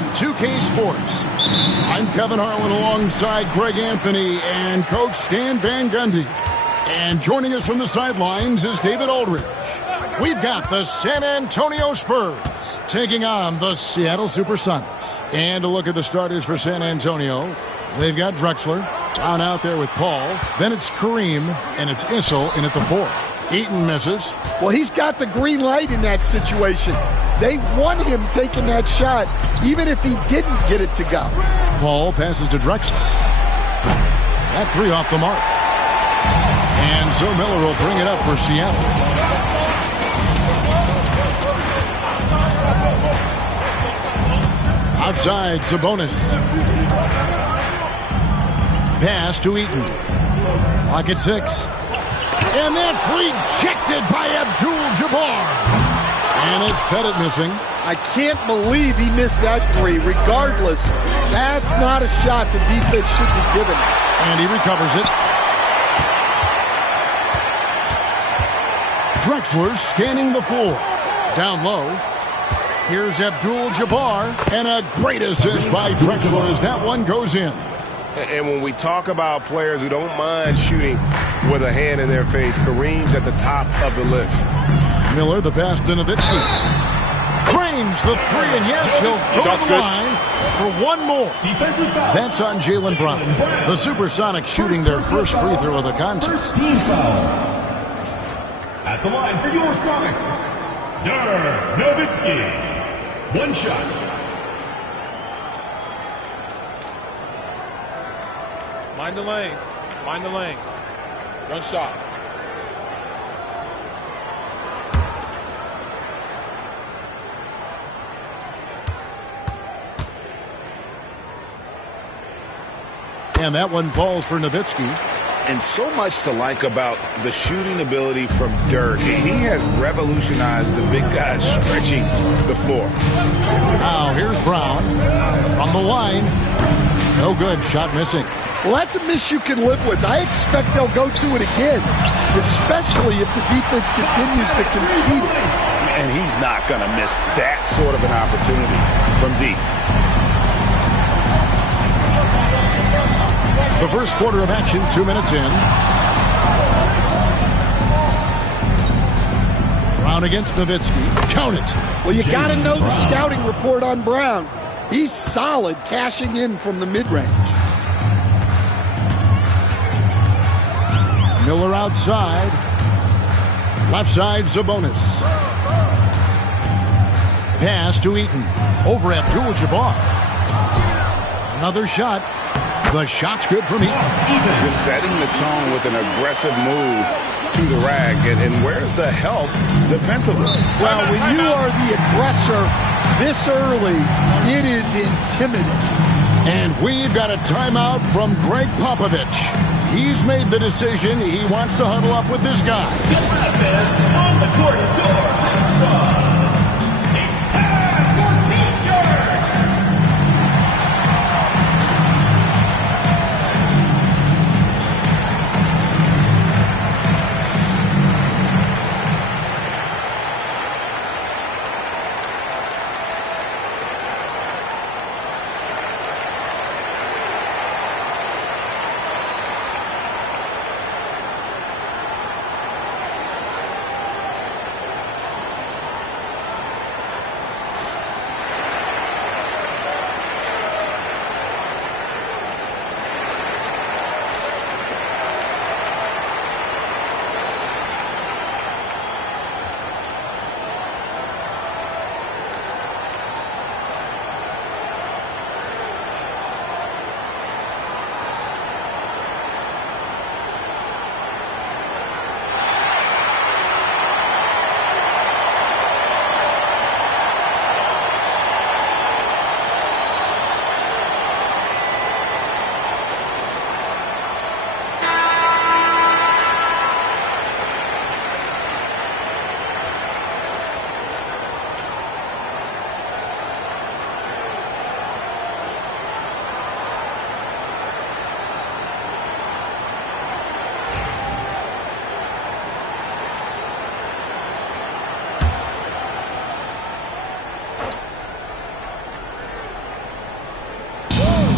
on 2K Sports. I'm Kevin Harlan alongside Greg Anthony and Coach Stan Van Gundy. And joining us from the sidelines is David Aldridge. We've got the San Antonio Spurs taking on the Seattle Supersonics. And a look at the starters for San Antonio. They've got Drexler down out there with Paul. Then it's Kareem, and it's Issel in at the 4. Eaton misses. Well, he's got the green light in that situation. They want him taking that shot, even if he didn't get it to go. Paul passes to Drexler. That 3 off the mark. And so Miller will bring it up for Seattle. Outside, Sabonis. Pass to Eaton. Clock at 6. And that's rejected by Abdul-Jabbar. And it's Pettit missing. I can't believe he missed that 3. Regardless, that's not a shot the defense should be given. And he recovers it. Drexler scanning the floor. Down low. Here's Abdul-Jabbar. And a great assist by Drexler as that one goes in. And when we talk about players who don't mind shooting with a hand in their face, Kareem's at the top of the list. Miller, the pass to Nowitzki. Cranes the 3, and yes, he'll go to the line for one more. That's on Jaylen Brown. The Supersonics shooting their first free throw of the contest. First team foul. At the line for your Sonics, Dirk Nowitzki. One shot. Mind the lanes. Mind the lanes. One shot. And that one falls for Nowitzki. And so much to like about the shooting ability from Dirk. He has revolutionized the big guys stretching the floor. Now here's Brown from the line. No good. Shot missing. Well, that's a miss you can live with. I expect they'll go to it again, especially if the defense continues to concede it. And he's not going to miss that sort of an opportunity from deep. The first quarter of action, 2 minutes in. Brown against Nowitzki. Count it. Well, you got to know the scouting report on Brown. He's solid cashing in from the mid-range. Miller outside. Left side, Sabonis. Pass to Eaton. Over Abdul-Jabbar. Another shot. The shot's good from Eaton. Just setting the tone with an aggressive move to the rack. And where's the help defensively? Well, when you are the aggressor this early, it is intimidating. And we've got a timeout from Greg Popovich. He's made the decision. He wants to huddle up with this guy. The offense on the court is your hot spot. It's time for T-shirts.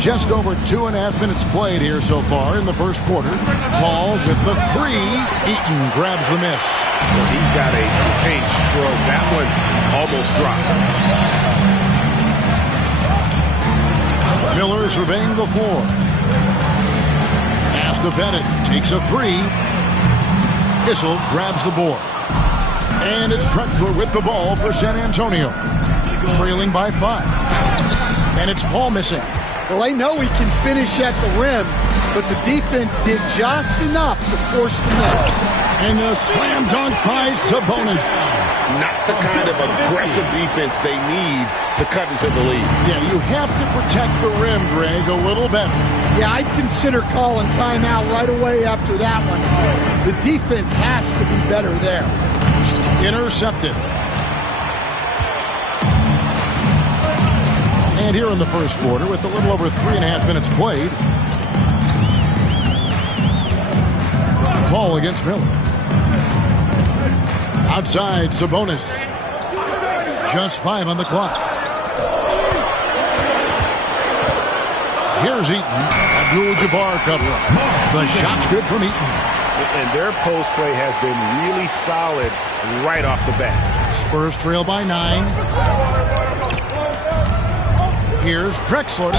Just over 2.5 minutes played here so far in the first quarter. Paul with the three. Eaton grabs the miss. Well, he's got a great stroke. That one almost dropped. Miller surveying the floor. Pass to Bennett. Takes a three. Issel grabs the board. And it's Drexler with the ball for San Antonio. Trailing by 5. And it's Paul missing. Well, I know he can finish at the rim, but the defense did just enough to force the miss. And a slam dunk by Sabonis. Not the kind of aggressive defense they need to cut into the lead. Yeah, you have to protect the rim, Greg, a little better. Yeah, I'd consider calling timeout right away after that one. The defense has to be better there. Intercepted. And here in the first quarter, with a little over 3.5 minutes played, Paul against Miller. Outside, Sabonis. Just 5 on the clock. Here's Eaton. Abdul-Jabbar cover-up. The shot's good from Eaton. And their post play has been really solid right off the bat. Spurs trail by 9. Here's Drexler.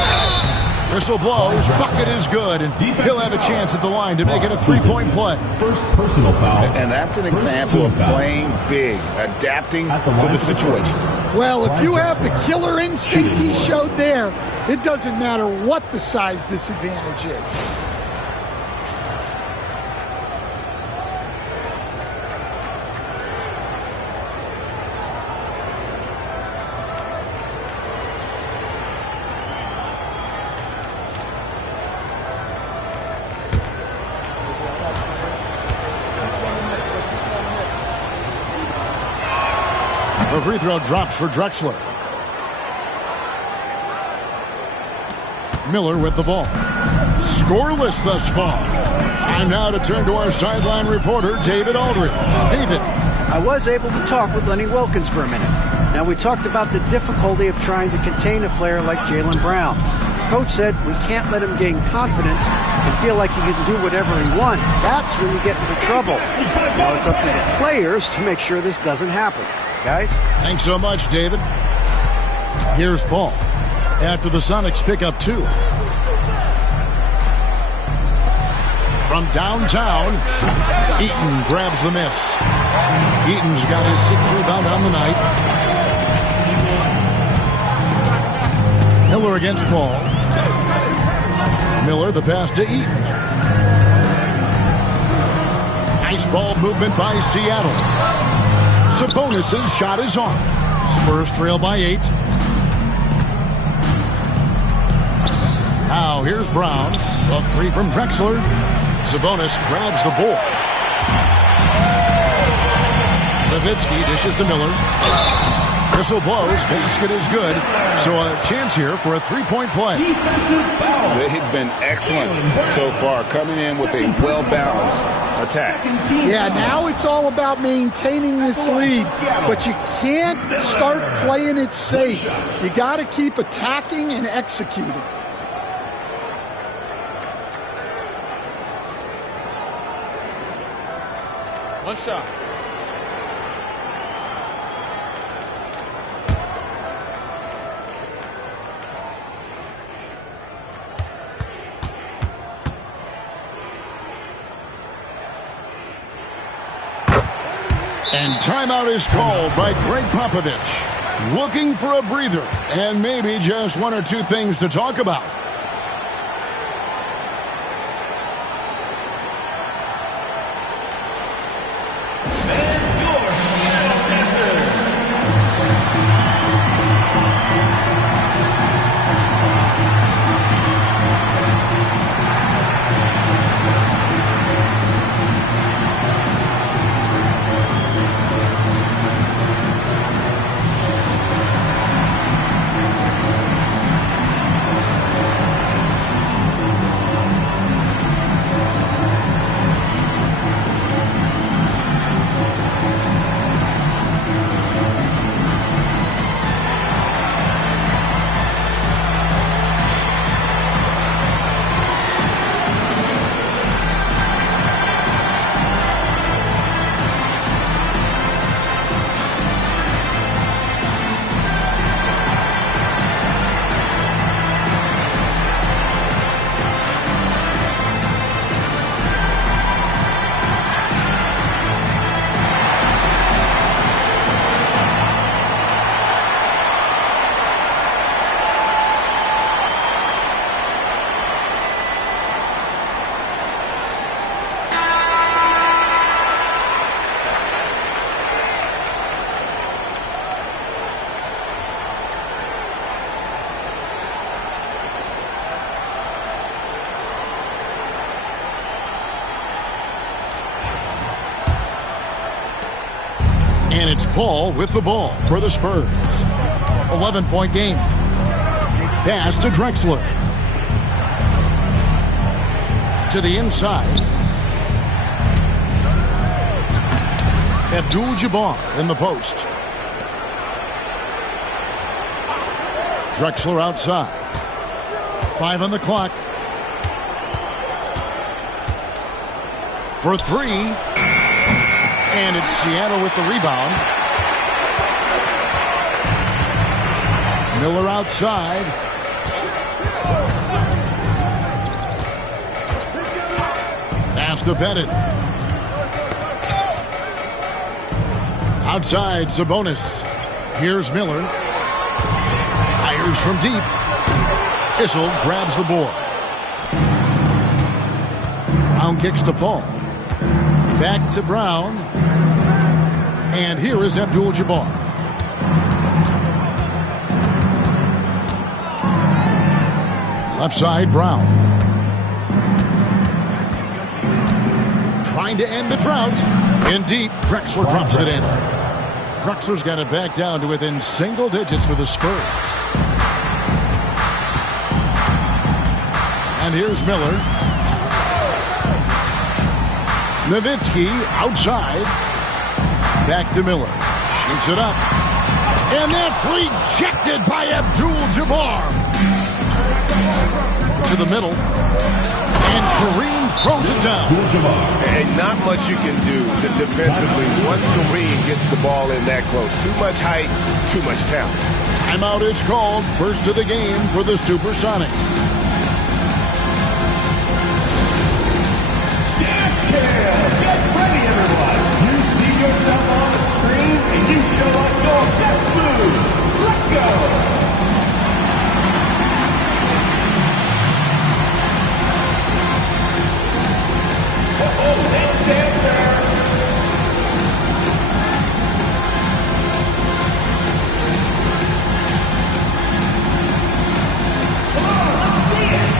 Whistle blows. Bucket is good. And he'll have a chance at the line to make it a 3-point play. First personal foul. And that's an example of playing big, adapting to the situation. Well, if you have the killer instinct he showed there, it doesn't matter what the size disadvantage is. The free throw drops for Drexler. Miller with the ball. Scoreless thus far. Time now to turn to our sideline reporter, David Aldridge. David. I was able to talk with Lenny Wilkins for a minute. Now, we talked about the difficulty of trying to contain a player like Jaylen Brown. Coach said we can't let him gain confidence and feel like he can do whatever he wants. That's when you get into trouble. Now it's up to the players to make sure this doesn't happen. Guys? Thanks so much, David. Here's Paul after the Sonics pick up 2. From downtown, Eaton grabs the miss. Eaton's got his 6th rebound on the night. Miller against Paul. Miller, the pass to Eaton. Nice ball movement by Seattle. Sabonis' shot is on. Spurs trail by 8. Now here's Brown. A 3 from Drexler. Sabonis grabs the board. Nowitzki dishes to Miller. Whistle blows. Basket is good. So a chance here for a 3-point play. They've been excellent so far, coming in with a well-balanced attack. Yeah, now it's all about maintaining this lead, but you can't start playing it safe. You got to keep attacking and executing. One shot. And timeout is called by Greg Popovich. Looking for a breather and maybe just 1 or 2 things to talk about. it's Paul with the ball for the Spurs. 11-point game. Pass to Drexler. To the inside. Abdul-Jabbar in the post. Drexler outside. 5 on the clock. For 3. And it's Seattle with the rebound. Miller outside. Pass to Bennett. Outside, Sabonis. Here's Miller. Fires from deep. Issel grabs the board. Brown kicks to Paul. Back to Brown. And here is Abdul-Jabbar. Left side, Brown. Trying to end the drought. In deep, Drexler drops it in. Drexler's got it back down to within single digits for the Spurs. And here's Miller. Nowitzki outside. Back to Miller. Shoots it up. And that's rejected by Abdul-Jabbar. To the middle. And Kareem throws it down. And not much you can do defensively once Kareem gets the ball in that close. Too much height, too much talent. Timeout is called. First of the game for the Supersonics. Get ready, everyone. You see yourself on the screen, and you show us your best moves. Let's go. Let's dance, sir. Come on, let's see it.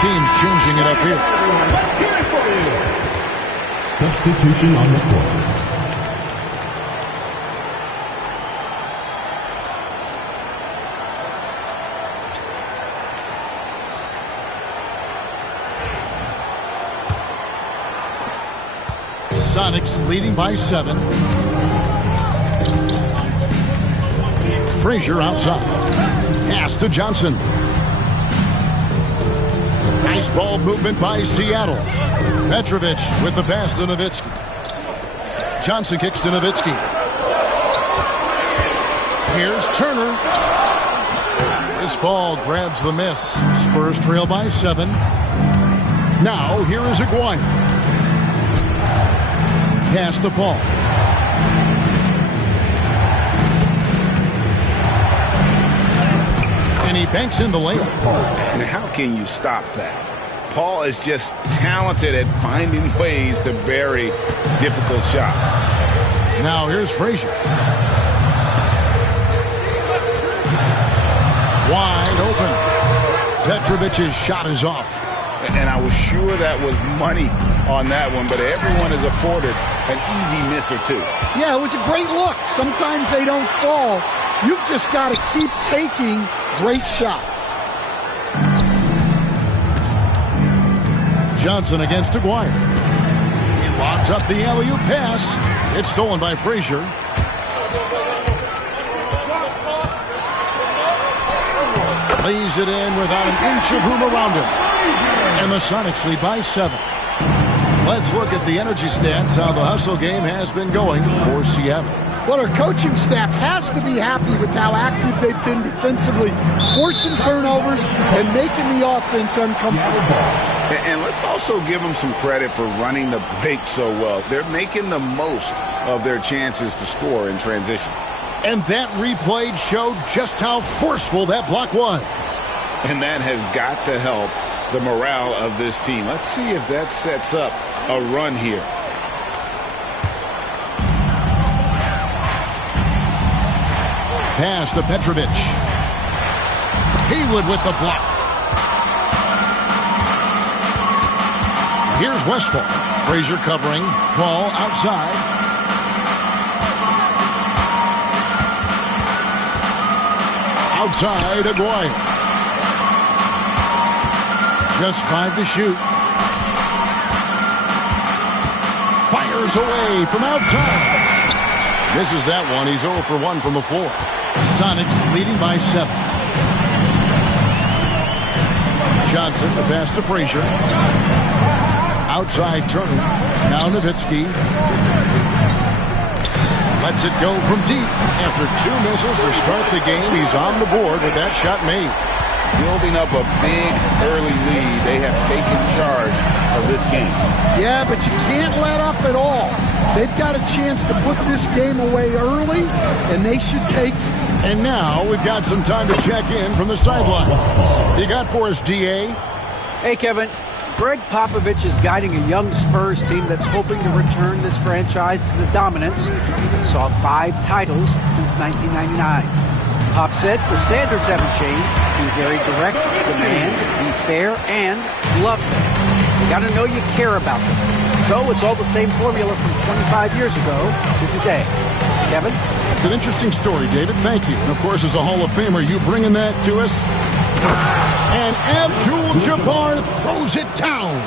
Teams changing it up here. Let's hear it for you. Substitution on the court. Sonics leading by 7. Frazier outside. Pass to Johnson. Nice ball movement by Seattle. Petrovic with the pass to Nowitzki. Johnson kicks to Nowitzki. Here's Turner. This ball grabs the miss. Spurs trail by 7. Now here is Aguirre. Pass to Paul. And he banks in the layup. And how can you stop that? Paul is just talented at finding ways to bury difficult shots. Now here's Frazier. Wide open. Petrovic's shot is off. And I was sure that was money on that one, but everyone is afforded an easy miss or two. Yeah, it was a great look. Sometimes they don't fall. You've just got to keep taking great shots. Johnson against Aguirre. He lobs up the alley-oop pass. It's stolen by Frazier. Lays it in without an inch of room around him. And the Sonics lead by 7. Let's look at the energy stats, how the hustle game has been going for Seattle. Well, our coaching staff has to be happy with how active they've been defensively, forcing turnovers and making the offense uncomfortable. And let's also give them some credit for running the break so well. They're making the most of their chances to score in transition. And that replay showed just how forceful that block was. And that has got to help the morale of this team. Let's see if that sets up a run here. Pass to Petrovic. Haywood with the block. Here's Westphal. Frazier covering. Ball outside. Outside, Aguirre. Just 5 to shoot. Fires away from outside. Misses that one. He's 0 for 1 from the floor. Sonics leading by 7. Johnson, the pass to Frazier. Outside Turner. Now Nowitzki. Lets it go from deep. After 2 misses to start the game, he's on the board with that shot made. Building up a big early lead. They have taken charge of this game. Yeah, but you can't let up at all. They've got a chance to put this game away early, and they should take it. And now we've got some time to check in from the sidelines. You got for us, D.A.? Hey, Kevin. Greg Popovich is guiding a young Spurs team that's hoping to return this franchise to the dominance that saw 5 titles since 1999. Pop said the standards haven't changed. Be very direct, demand, be fair, and love them. You got to know you care about them. So it's all the same formula from 25 years ago to today. Kevin? It's an interesting story, David. Thank you. And, of course, as a Hall of Famer, you bringing that to us. And Abdul-Jabbar throws it down.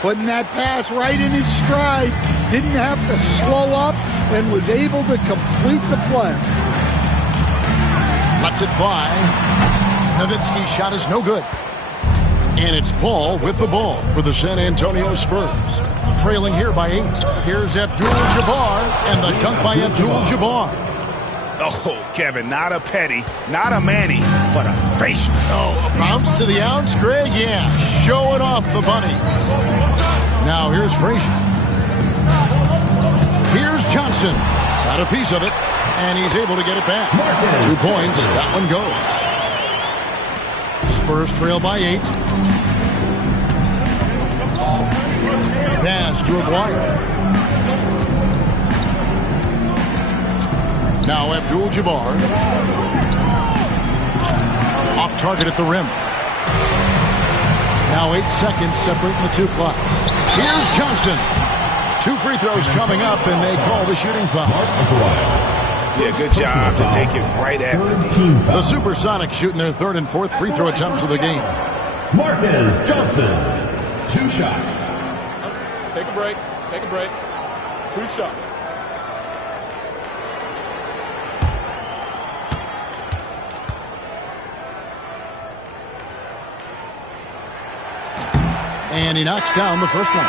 Putting that pass right in his stride. Didn't have to slow up and was able to complete the play. Lets it fly. Nowitzki's shot is no good. And it's Paul with the ball for the San Antonio Spurs. Trailing here by 8. Here's Abdul-Jabbar, and the dunk by Abdul-Jabbar. Oh, Kevin, not a Petty, not a Manny, but a facial. Oh, a bounce to the ounce, Greg? Yeah, showing off the bunnies. Now here's Frazier. Here's Johnson. Got a piece of it, and he's able to get it back. 2 points, that one goes. Spurs trail by 8. Pass to Aguirre. Now Abdul-Jabbar. Off target at the rim. Now 8 seconds separating the 2 clocks. Here's Johnson. 2 free throws coming up, and they call the shooting foul. Yeah, good job to take it right at the knee. The Supersonics shooting their 3rd and 4th free throw attempts of the game. Marcus Johnson, 2 shots. Take a break. Take a break. 2 shots. And he knocks down the first one.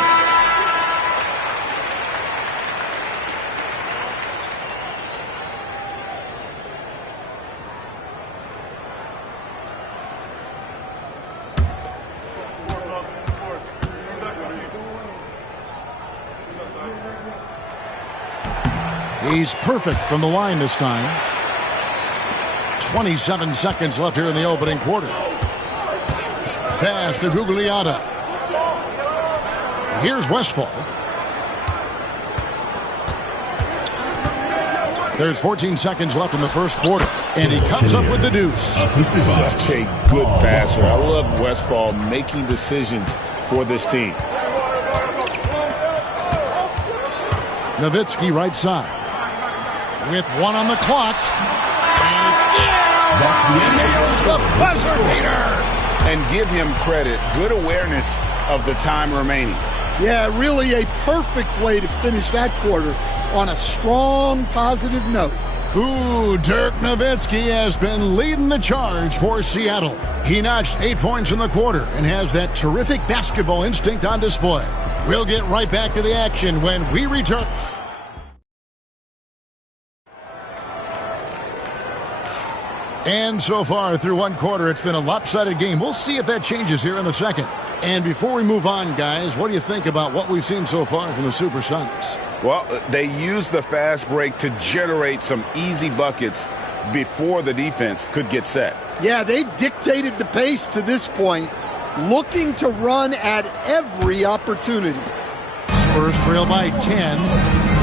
He's perfect from the line this time. 27 seconds left here in the opening quarter. Pass to Gugliotta. Here's Westphal. There's 14 seconds left in the first quarter, and he comes up with the deuce. Such a good passer. I love Westphal making decisions for this team. Nowitzki right side. With 1 on the clock. And it's in! That's the end. Nails the buzzer beater! And give him credit. Good awareness of the time remaining. Yeah, really a perfect way to finish that quarter on a strong, positive note. Ooh, Dirk Nowitzki has been leading the charge for Seattle. He notched 8 points in the quarter and has that terrific basketball instinct on display. We'll get right back to the action when we return. And so far through one quarter, it's been a lopsided game. We'll see if that changes here in the second. And before we move on, guys, what do you think about what we've seen so far from the Supersonics? Well, they used the fast break to generate some easy buckets before the defense could get set. Yeah, they've dictated the pace to this point, looking to run at every opportunity. Spurs trail by 10.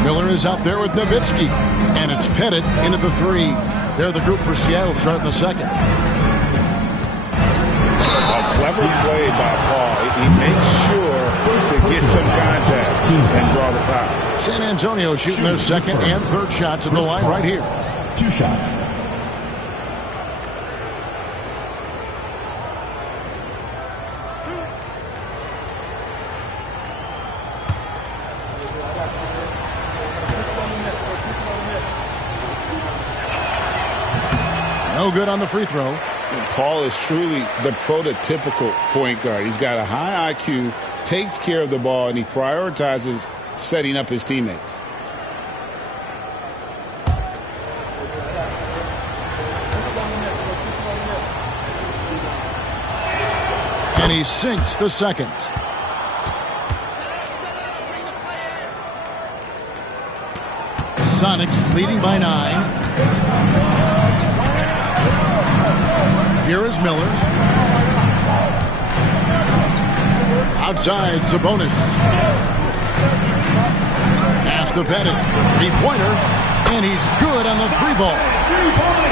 Miller is out there with Nowitzki. And it's Pettit into the three. They're the group for Seattle starting the second. A clever play by Paul. He makes sure to get some contact and draw the foul. San Antonio shooting their second and third shots at the line right here. 2 shots. No good on the free throw. And Paul is truly the prototypical point guard. He's got a high IQ, takes care of the ball, and he prioritizes setting up his teammates. And he sinks the second. Sonics leading by 9. Here is Miller. Outside, Sabonis. Pass to Pettit. Three-pointer. And he's good on the three ball.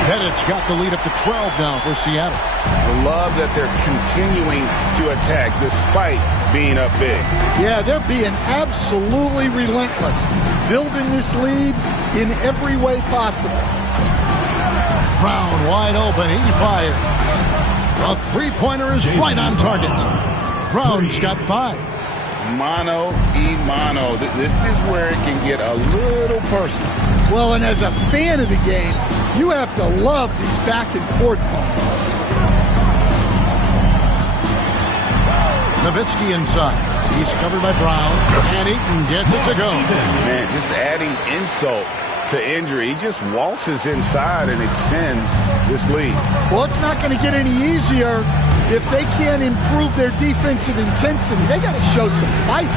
Pettit's got the lead up to 12 now for Seattle. I love that they're continuing to attack despite being up big. Yeah, they're being absolutely relentless, building this lead in every way possible. Brown wide open. He fires. A three-pointer is right on target. Brown's got 5. Mano y mano. This is where it can get a little personal. Well, and as a fan of the game, you have to love these back-and-forth moments. Nowitzki inside. He's covered by Brown. And Eaton gets it to go. Man, just adding insult to injury. He just waltzes inside and extends this lead. Well, it's not going to get any easier if they can't improve their defensive intensity. They got to show some fight.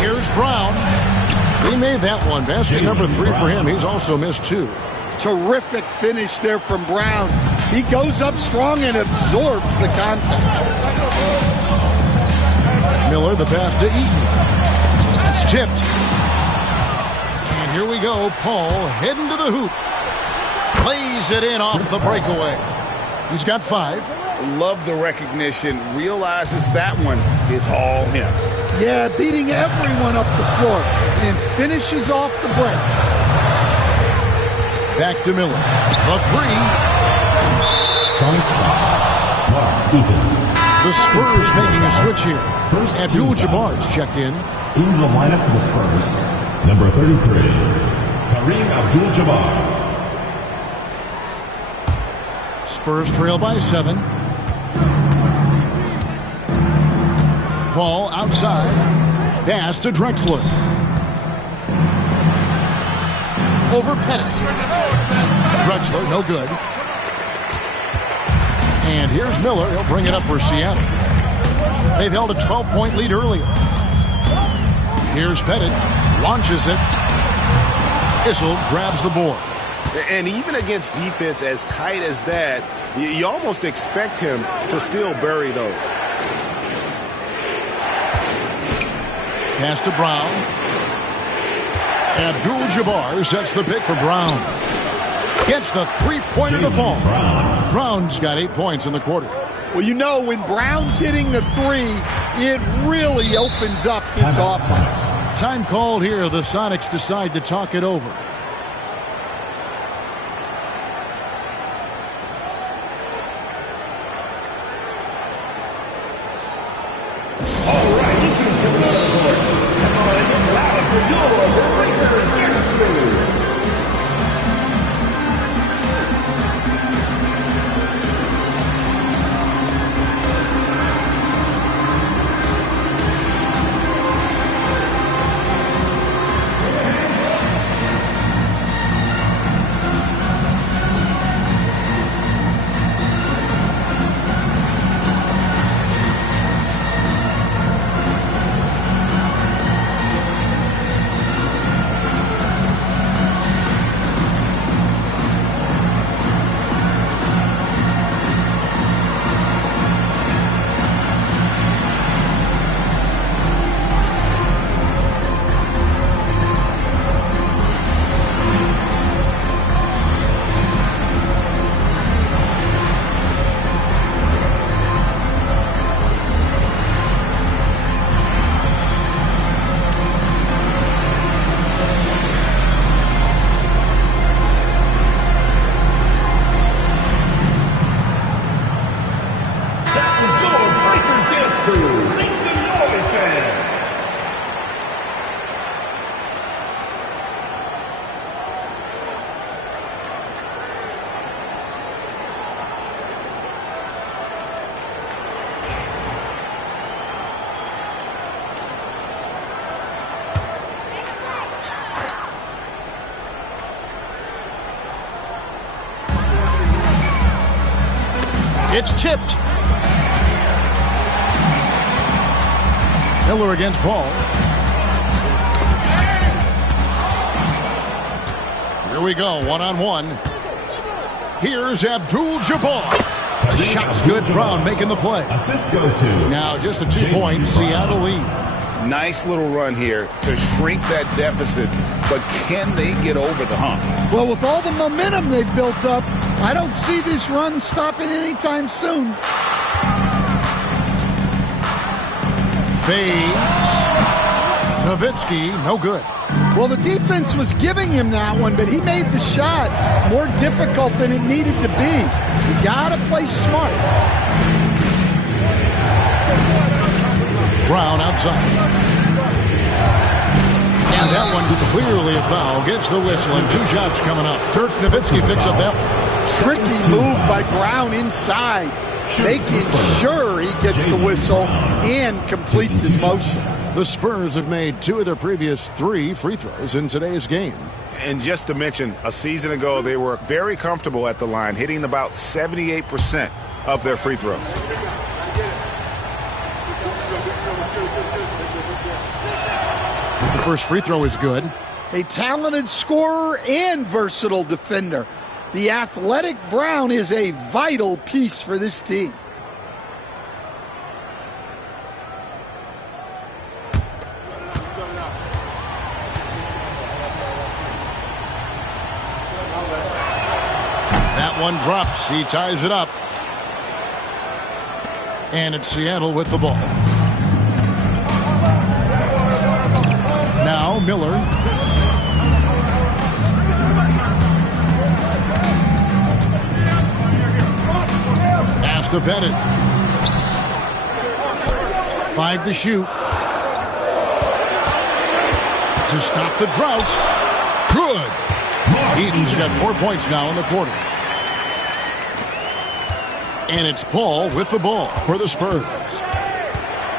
Here's Brown. He made that one. Basket number 3 for him. He's also missed 2. Terrific finish there from Brown. He goes up strong and absorbs the contact. Miller, the pass to Eaton. It's tipped. And here we go. Paul heading to the hoop. Plays it in off the breakaway. He's got 5. Love the recognition. Realizes that one is all him. Yeah, beating everyone up the floor and finishes off the break. Back to Miller. The 3. The Spurs making a switch here. Abdul-Jabbar's checked in. Into the lineup for the Spurs, number 33, Kareem Abdul-Jabbar. Spurs trail by 7. Paul outside. Pass to Drexler. Over Pettit. Drexler, no good. And here's Miller. He'll bring it up for Seattle. They've held a 12-point lead earlier. Here's Pettit. Launches it. Issel grabs the board. And even against defense as tight as that, you almost expect him to still bury those. Pass to Brown. Abdul-Jabbar sets the pick for Brown. Gets the three-pointer to fall. Brown's got 8 points in the quarter. Well, you know, when Brown's hitting the 3, it really opens up this offense. Time called here. The Sonics decide to talk it over. It's tipped. Miller against Paul. Here we go, one-on-one. Here's Abdul-Jabbar. The shot's good. Brown making the play. Assist goes to. Now just a 2-point Seattle lead. Nice little run here to shrink that deficit, but can they get over the hump? Well, with all the momentum they've built up, I don't see this run stopping anytime soon. Fades. Nowitzki, no good. Well, the defense was giving him that one, but he made the shot more difficult than it needed to be. You gotta play smart. Brown outside. And that one's clearly a foul. Gets the whistle, and 2 shots coming up. Dirk Nowitzki picks up that one. Tricky move by Brown inside, making sure he gets the whistle and completes his motion. The Spurs have made 2 of their previous 3 free throws in today's game. And just to mention, a season ago, they were very comfortable at the line, hitting about 78% of their free throws. The first free throw is good. A talented scorer and versatile defender. The athletic Brown is a vital piece for this team. That one drops. He ties it up. And it's Seattle with the ball. Now Miller. Pass to Bennett. 5 to shoot. To stop the drought. Good. Eaton's got 4 points now in the quarter. And it's Paul with the ball for the Spurs.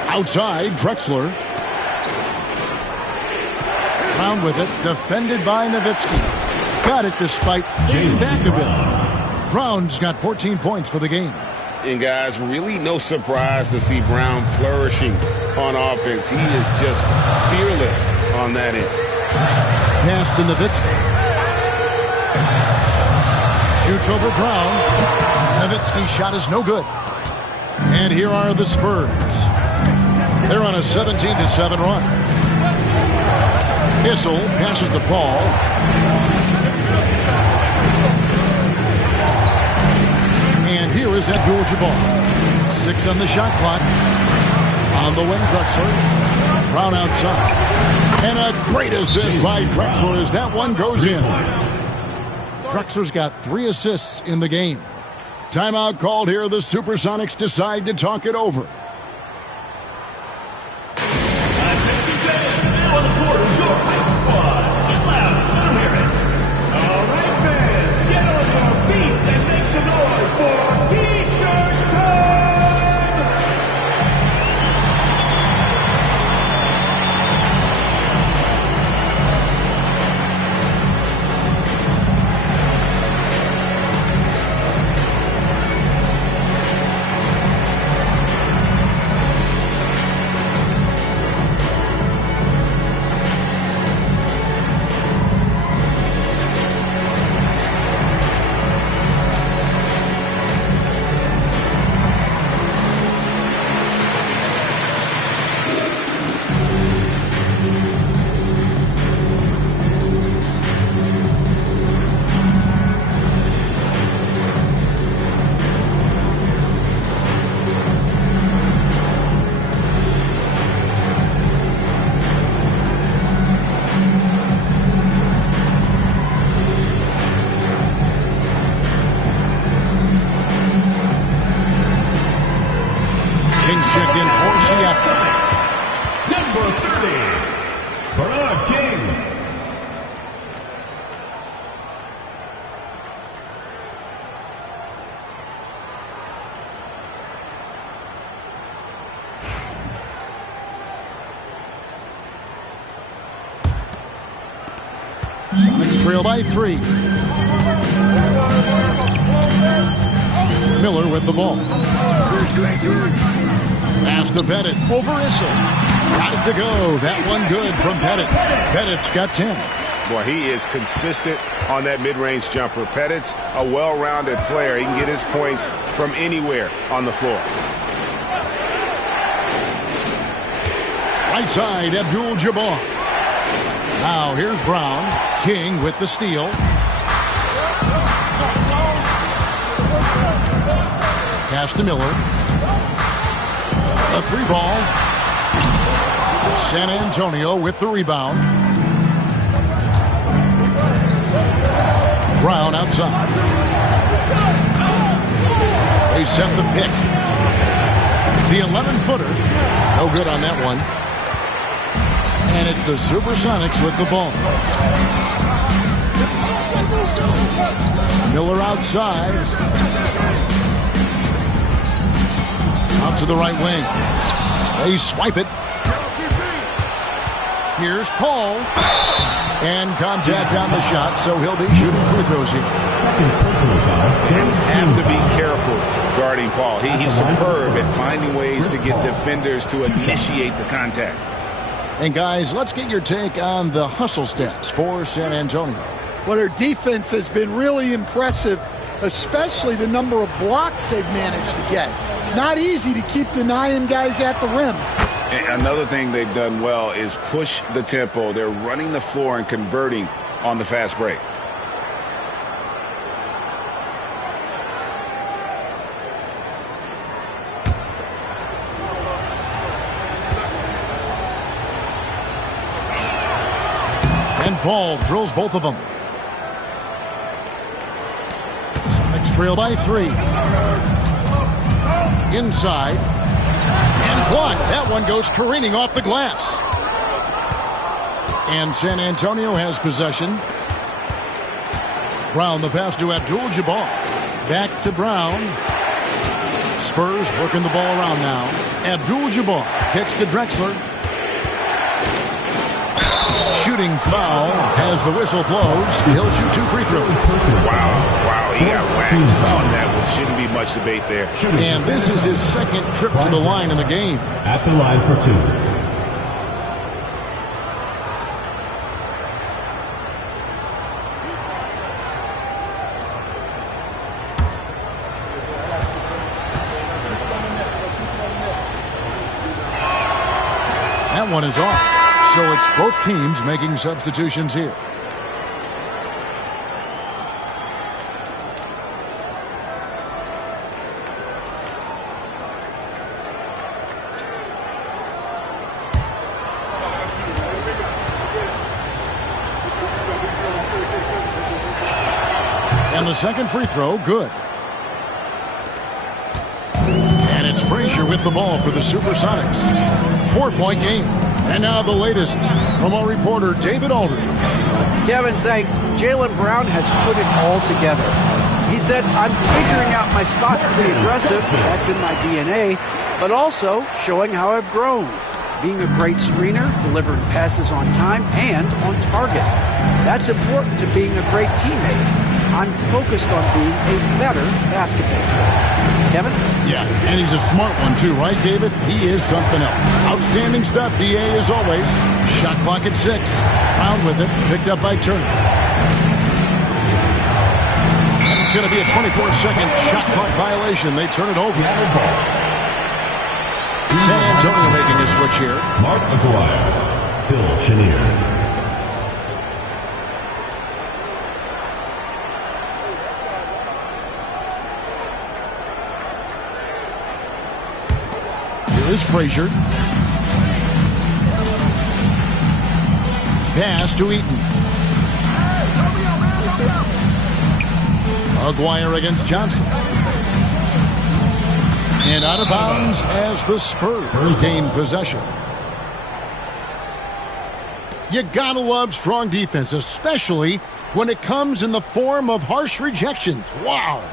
Outside, Drexler. Brown with it, defended by Nowitzki. Got it despite fading back a bit. Brown's got 14 points for the game. And guys, really no surprise to see Brown flourishing on offense. He is just fearless on that end. Pass to Nowitzki. Shoots over Brown. Nowitzki's shot is no good. And here are the Spurs. They're on a 17-7 run. Issel passes to Paul. And here is Abdul-Jabbar. 6 on the shot clock. On the wing, Drexler. Brown outside. And a great assist by Drexler as that one goes in. Drexler's got 3 assists in the game. Timeout called here. The Supersonics decide to talk it over. Checked in for Seattle. Number 30, Bernard King. Sonics trail by 3. Miller with the ball. Pass to Pettit over Issel. Got it to go. That one good from Pettit. Pettit's got 10. Boy, he is consistent on that mid-range jumper. Pettit's a well-rounded player. He can get his points from anywhere on the floor. Right side, Abdul-Jabbar. Now here's Brown. King with the steal. Pass to Miller. A 3-ball. San Antonio with the rebound. Brown outside. They set the pick. The 11-footer. No good on that one. And it's the Supersonics with the ball. Miller outside. Out to the right wing. They swipe it. Here's Paul. And contact on the shot, so he'll be shooting free throws here. Have to be careful guarding Paul. He's superb at finding ways to get defenders to initiate the contact. And guys, let's get your take on the hustle stats for San Antonio. Well, their defense has been really impressive, especially the number of blocks they've managed to get. It's not easy to keep denying guys at the rim. And another thing they've done well is push the tempo. They're running the floor and converting on the fast break. And Paul drills both of them. Sonics trail by 3. Inside. And blocked. That one goes careening off the glass. And San Antonio has possession. Brown, the pass to Abdul-Jabbar. Back to Brown. Spurs working the ball around now. Abdul-Jabbar kicks to Drexler. Shooting foul as the whistle blows. He'll shoot 2 free throws. Wow, he got whacked on that one. Shouldn't be much debate there. And this is his second trip to the line in the game. At the line for 2. That one is off. So it's both teams making substitutions here. And the second free throw, good. And it's Frazier with the ball for the Supersonics. 4-point game. And now the latest from our reporter, David Aldridge. Kevin, thanks. Jaylen Brown has put it all together. He said, I'm figuring out my spots to be aggressive. That's in my DNA. But also showing how I've grown. Being a great screener, delivering passes on time and on target. That's important to being a great teammate. I'm focused on being a better basketball player. Kevin? Yeah, and he's a smart one too, right, David? He is something else. Outstanding stuff, DA, as always. Shot clock at 6. Brown with it, picked up by Turner. And it's going to be a 24-second shot clock violation. They turn it over. San Antonio making a switch here. Mark McGuire, Phil Chenier. Is Frazier. Pass to Eaton. Maguire against Johnson. And out of bounds as the Spurs gain possession. You gotta love strong defense, especially when it comes in the form of harsh rejections. Wow.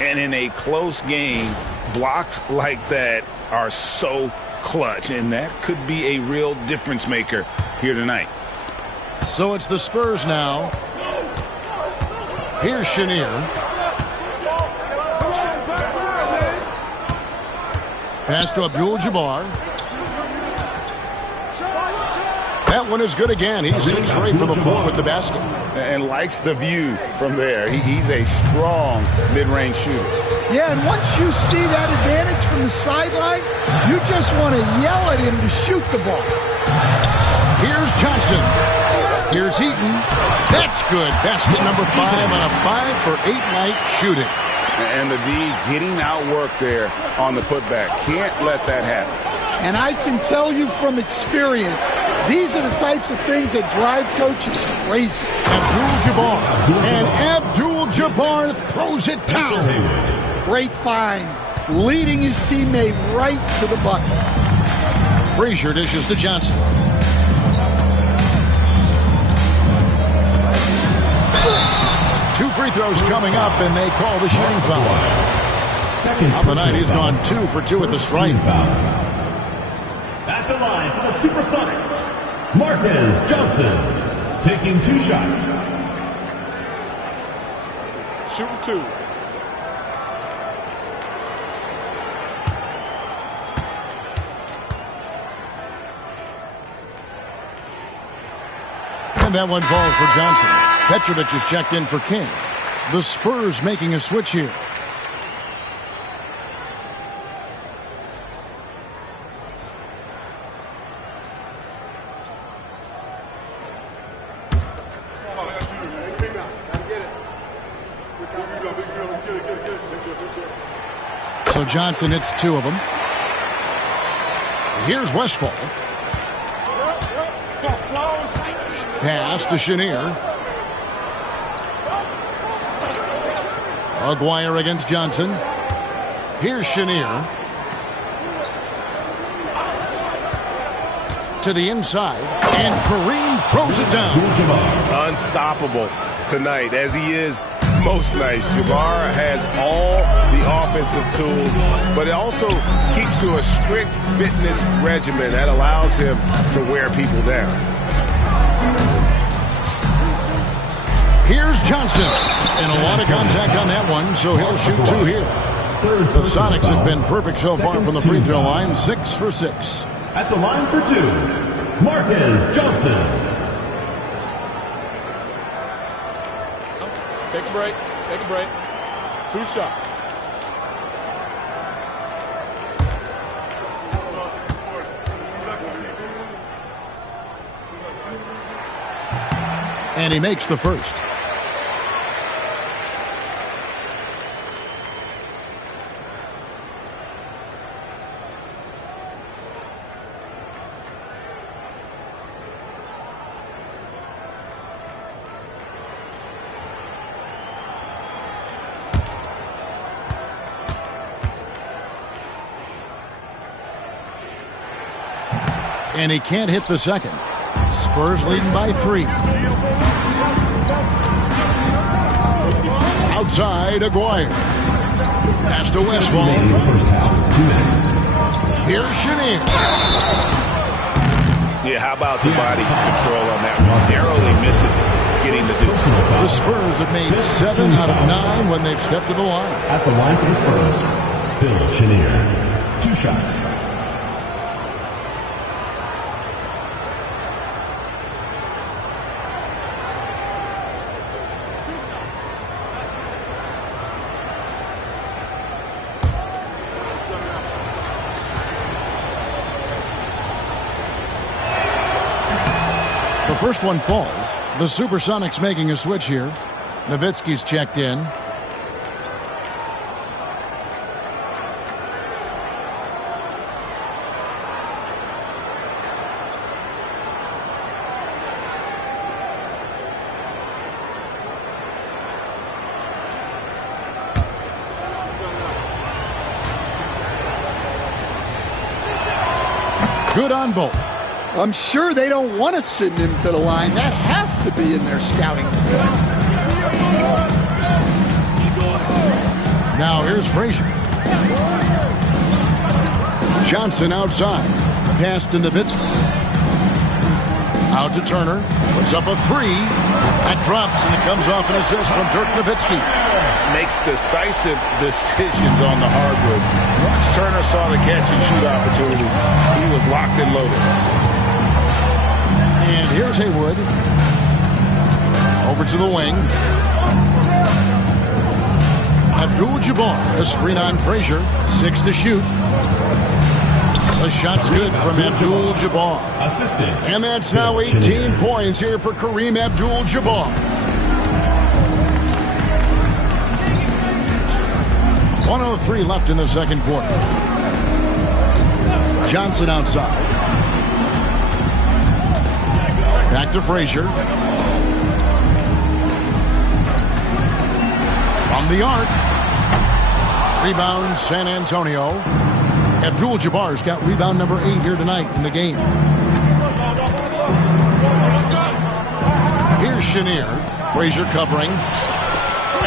And in a close game, blocks like that are so clutch, and that could be a real difference maker here tonight. So it's the Spurs now. Here's Chenier. Pass to Abdul-Jabbar. That one is good again. He sits right for the floor with the basket. And likes the view from there. He's a strong mid-range shooter. Yeah, and once you see that advantage from the sideline, you just want to yell at him to shoot the ball. Here's Johnson. Here's Eaton. That's good. Basket number 5 on a 5-for-8 night shooting. And the D getting outworked there on the putback. Can't let that happen. And I can tell you from experience, these are the types of things that drive coaches crazy. Abdul-Jabbar. And Abdul-Jabbar throws it down. Great find. Leading his teammate right to the bucket. Frazier dishes to Johnson. Two free throws coming up, and they call the shooting foul. On the night, he's gone 2 for 2 at the stripe. At the line for the Supersonics, Marquez Johnson, taking 2 shots. Shooting 2. And that one falls for Johnson. Petrovic is checked in for King. The Spurs making a switch here. So Johnson hits 2 of them. Here's Westphal. Pass to Chenier. Aguirre against Johnson. Here's Chenier. To the inside. And Kareem throws it down. Unstoppable tonight, as he is most nights. Jabbar has all the offensive tools, but it also keeps to a strict fitness regimen that allows him to wear people down. Here's Johnson. And a lot of contact on that one, so he'll shoot 2 here. The Sonics have been perfect so far from the free throw line, 6 for 6. At the line for 2, Marquez Johnson. Take a break. Take a break. 2 shots. And he makes the first. And he can't hit the second. Spurs leading by 3. Outside, Aguirre. Pass to Westphal. First half, 2 minutes. Here's Chenier. Yeah, how about the body control on that one? Narrowly misses getting the deuce. The Spurs have made 7 out of 9 when they've stepped to the line. At the line for the Spurs, Bill Chenier. 2 shots. The first one falls. The Supersonics making a switch here. Nowitzki's checked in. Good on both. I'm sure they don't want to send him to the line. That has to be in their scouting report. Now here's Frazier. Johnson outside. Pass to Nowitzki. Out to Turner. Puts up a three. That drops, and it comes off an assist from Dirk Nowitzki. Makes decisive decisions on the hardwood. Once Turner saw the catch-and-shoot opportunity, he was locked and loaded. And here's Haywood. Over to the wing. Abdul-Jabbar, a screen on Frazier. 6 to shoot. The shot's good from Abdul-Jabbar. And that's now 18 points here for Kareem Abdul-Jabbar. 1:03 left in the second quarter. Johnson outside. Back to Frazier. From the arc. Rebound San Antonio. Abdul-Jabbar's got rebound number 8 here tonight in the game. Here's Chenier. Frazier covering.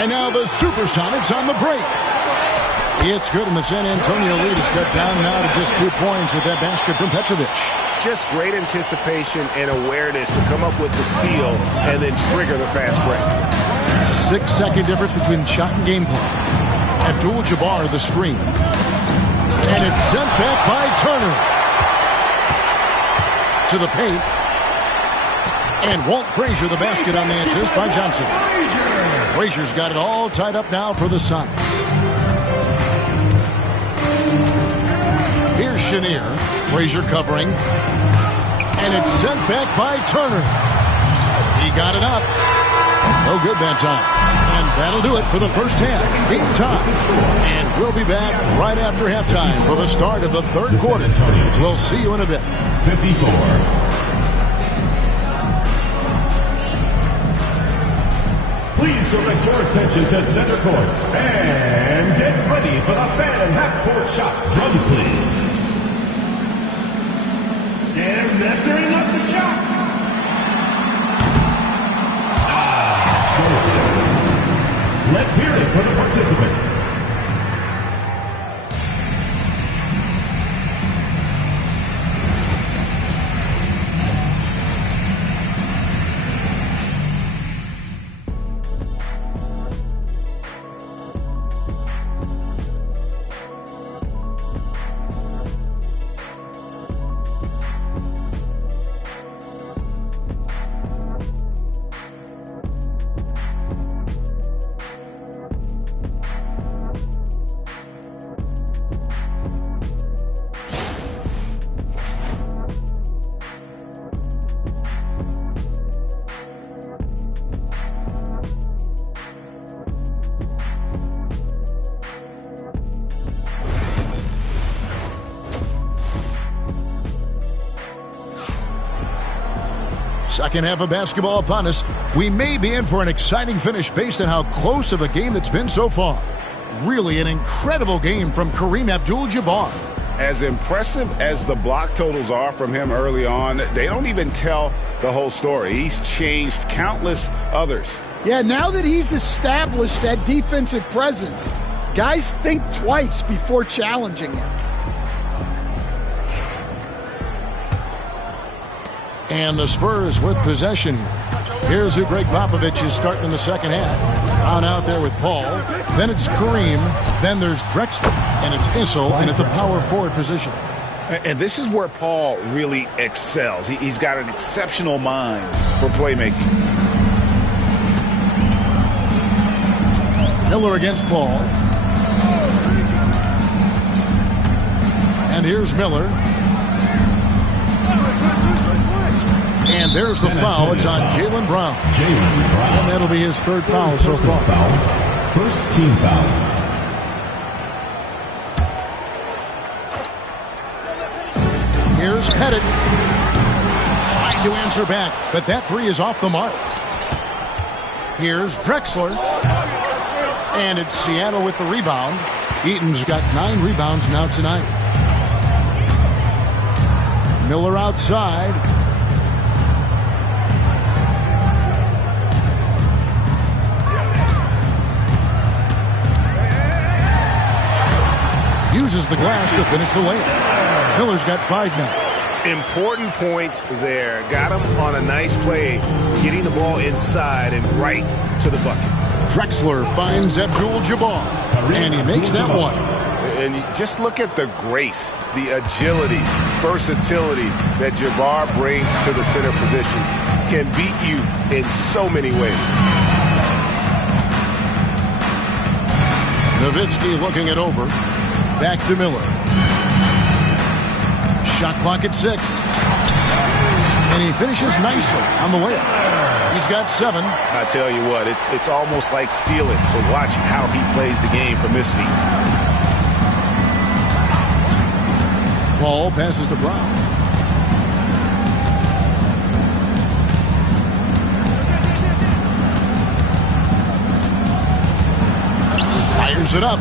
And now the Supersonics on the break. It's good, and the San Antonio lead is cut down now to just 2 points with that basket from Petrovic. Just great anticipation and awareness to come up with the steal and then trigger the fast break. 6-second difference between shot and game clock. Abdul-Jabbar the screen. And it's sent back by Turner. To the paint. And Walt Frazier the basket on the assist by Johnson. Frazier's got it all tied up now for the Sonics. Here's Chenier. Frazier covering. And it's sent back by Turner. He got it up. No good that time. And that'll do it for the first half. Game time. And we'll be back right after halftime for the start of the third quarter. We'll see you in a bit. 54. Please direct your attention to center court and get ready for the fan half-court shot. Drums, please. And measuring up the shot. Let's hear it for the participants. Second half of basketball upon us. We may be in for an exciting finish based on how close of a game that's been so far. Really an incredible game from Kareem Abdul-Jabbar. As impressive as the block totals are from him early on, they don't even tell the whole story. He's changed countless others. Yeah, now that he's established that defensive presence, guys think twice before challenging him. And the Spurs with possession here. Here's who Greg Popovich is starting in the second half. On out there with Paul. Then it's Kareem. Then there's Drexler. And it's Issel in at the power forward position. And this is where Paul really excels. He's got an exceptional mind for playmaking. Miller against Paul. And here's Miller. And there's the foul. It's on Jaylen Brown. And that'll be his third foul so far. First team foul. Here's Pettit. Trying to answer back, but that three is off the mark. Here's Drexler. And it's Seattle with the rebound. Eaton's got 9 rebounds now tonight. Miller outside. Uses the glass to finish the layup. Miller's got 5 now. Important points there. Got him on a nice play, getting the ball inside and right to the bucket. Drexler finds Abdul-Jabbar, and he makes that one. And you just look at the grace, the agility, versatility that Jabbar brings to the center position. Can beat you in so many ways. Nowitzki looking it over. Back to Miller. Shot clock at 6. And he finishes nicely on the layup. He's got 7. I tell you what, it's almost like stealing to watch how he plays the game from this seat. Paul passes to Brown. Fires it up.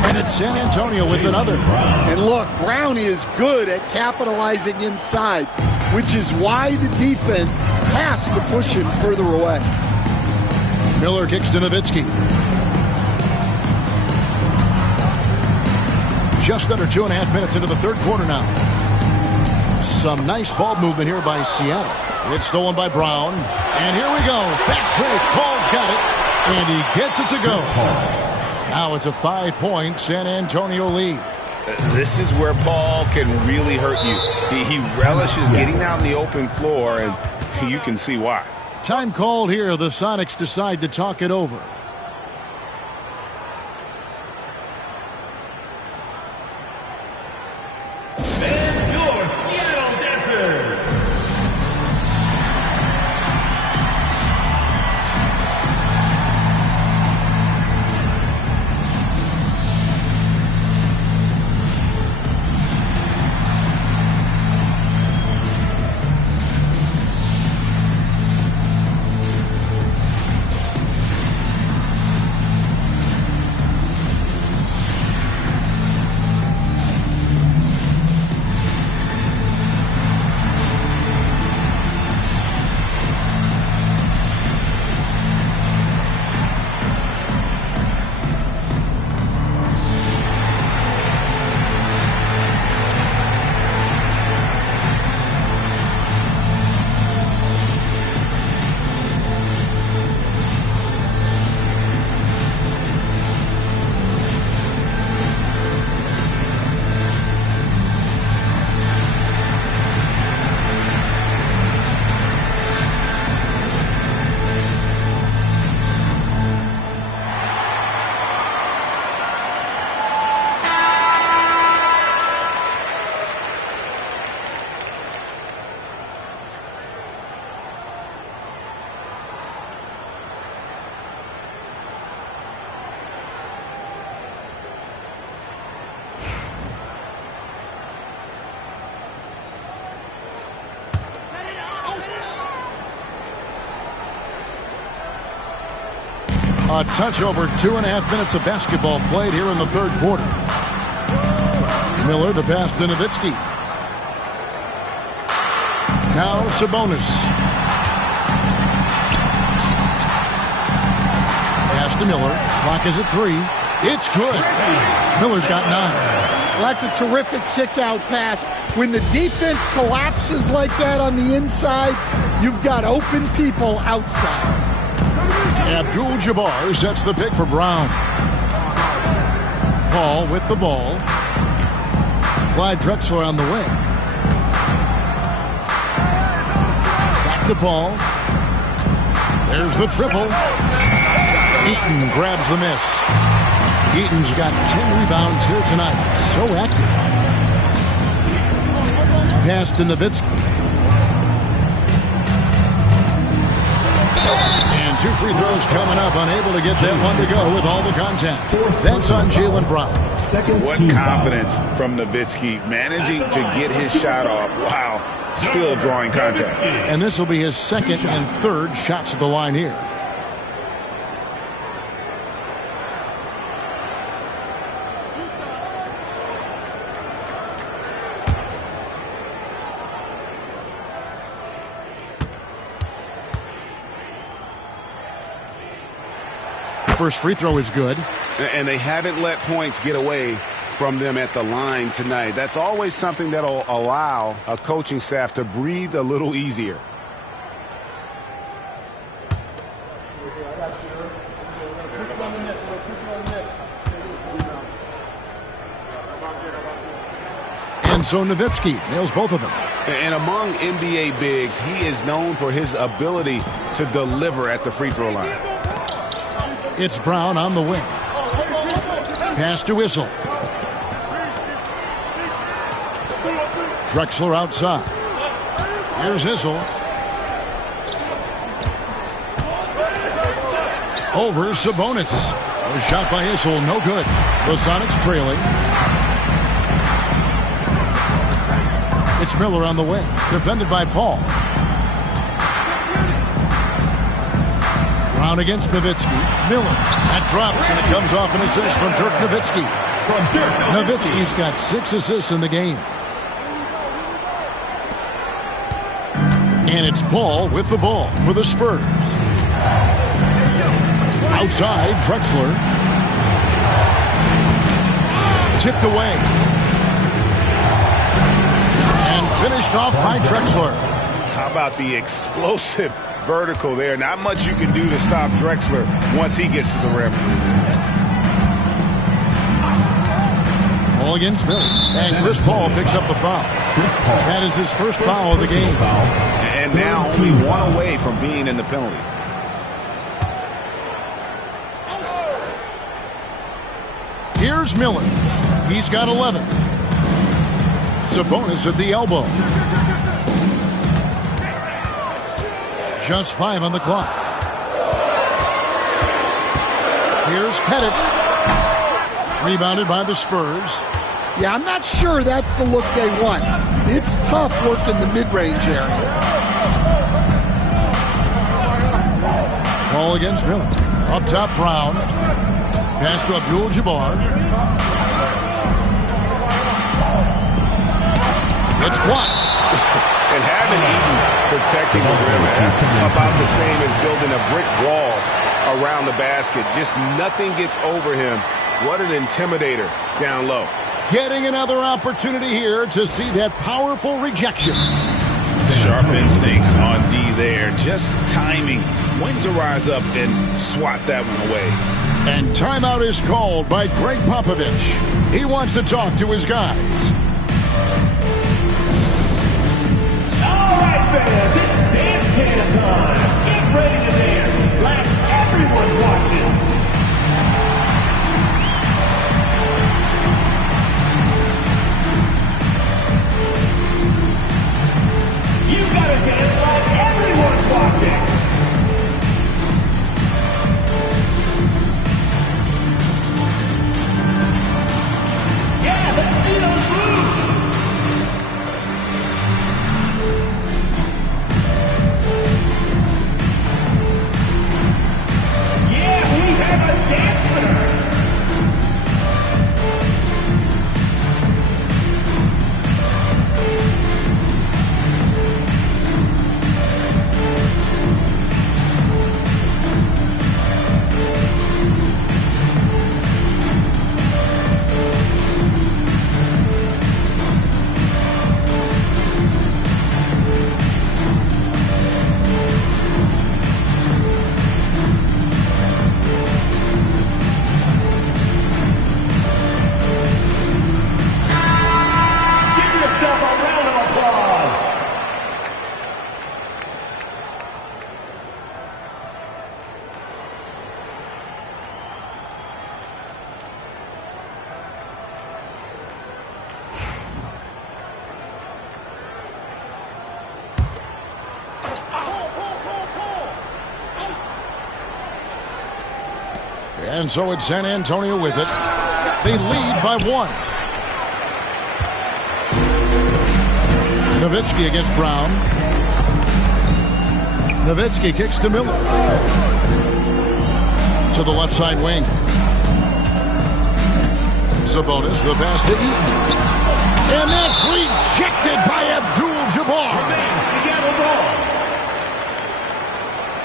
And it's San Antonio with another. And look, Brown is good at capitalizing inside, which is why the defense has to push him further away. Miller kicks to Nowitzki. Just under 2.5 minutes into the third quarter now. Some nice ball movement here by Seattle. It's stolen by Brown. And here we go. Fast break. Paul's got it. And he gets it to go. Now it's a 5-point San Antonio lead. This is where Paul can really hurt you. He relishes getting out in the open floor, and you can see why. Time called here. The Sonics decide to talk it over. And your Seattle Dancers. A touch over 2.5 minutes of basketball played here in the third quarter. Miller, the pass to Nowitzki. Now Sabonis. Pass to Miller. Clock is at 3. It's good. Miller's got 9. Well, that's a terrific kick-out pass. When the defense collapses like that on the inside, you've got open people outside. Abdul-Jabbar sets the pick for Brown. Paul with the ball. Clyde Drexler on the wing. Back to Paul. There's the triple. Eaton grabs the miss. Eaton's got 10 rebounds here tonight. So active. Pass to Nowitzki. And 2 free throws coming up. Unable to get that one to go with all the contact. That's on Jaylen Brown. What confidence from Nowitzki, managing to get his shot off. Wow. Still drawing contact. And this will be his second and third shots at the line here. First free throw is good. And they haven't let points get away from them at the line tonight. That's always something that'll allow a coaching staff to breathe a little easier. And so Nowitzki nails both of them. And among NBA bigs, he is known for his ability to deliver at the free throw line. It's Brown on the wing. Pass to Whistle. Drexler outside. Here's Whistle. Over Sabonis. A shot by Whistle, no good. The Sonics trailing. It's Miller on the wing, defended by Paul. Brown against Nowitzki. Miller. That drops, and it comes off an assist from Dirk Nowitzki. Nowitzki's got 6 assists in the game. And it's Paul with the ball for the Spurs. Outside, Drexler. Tipped away. Finished off by Drexler. How about the explosive vertical there? Not much you can do to stop Drexler once he gets to the rim. Ball against Miller. And Chris Paul picks up the foul. That is his first foul of the game. And now only one away from being in the penalty. Here's Miller. He's got 11. Sabonis at the elbow. Just 5 on the clock. Here's Pettit. Rebounded by the Spurs. Yeah, I'm not sure that's the look they want. It's tough working the mid-range area. Ball against Miller. Up top, Brown. Pass to Abdul-Jabbar. It's blocked. And having Eaton protecting the rim, that's about the same as building a brick wall around the basket. Just nothing gets over him. What an intimidator down low. Getting another opportunity here to see that powerful rejection. Sharp instincts on D there. Just timing when to rise up and swat that one away. And timeout is called by Greg Popovich. He wants to talk to his guys. Fans, it's dance can time. Get ready to dance like everyone's watching. You gotta dance like everyone's watching. Yeah, let's see those moves. And so it's San Antonio with it. They lead by 1. Nowitzki against Brown. Nowitzki kicks to Miller. To the left side wing. Sabonis, the pass to Eaton. And that's rejected by Abdul-Jabbar.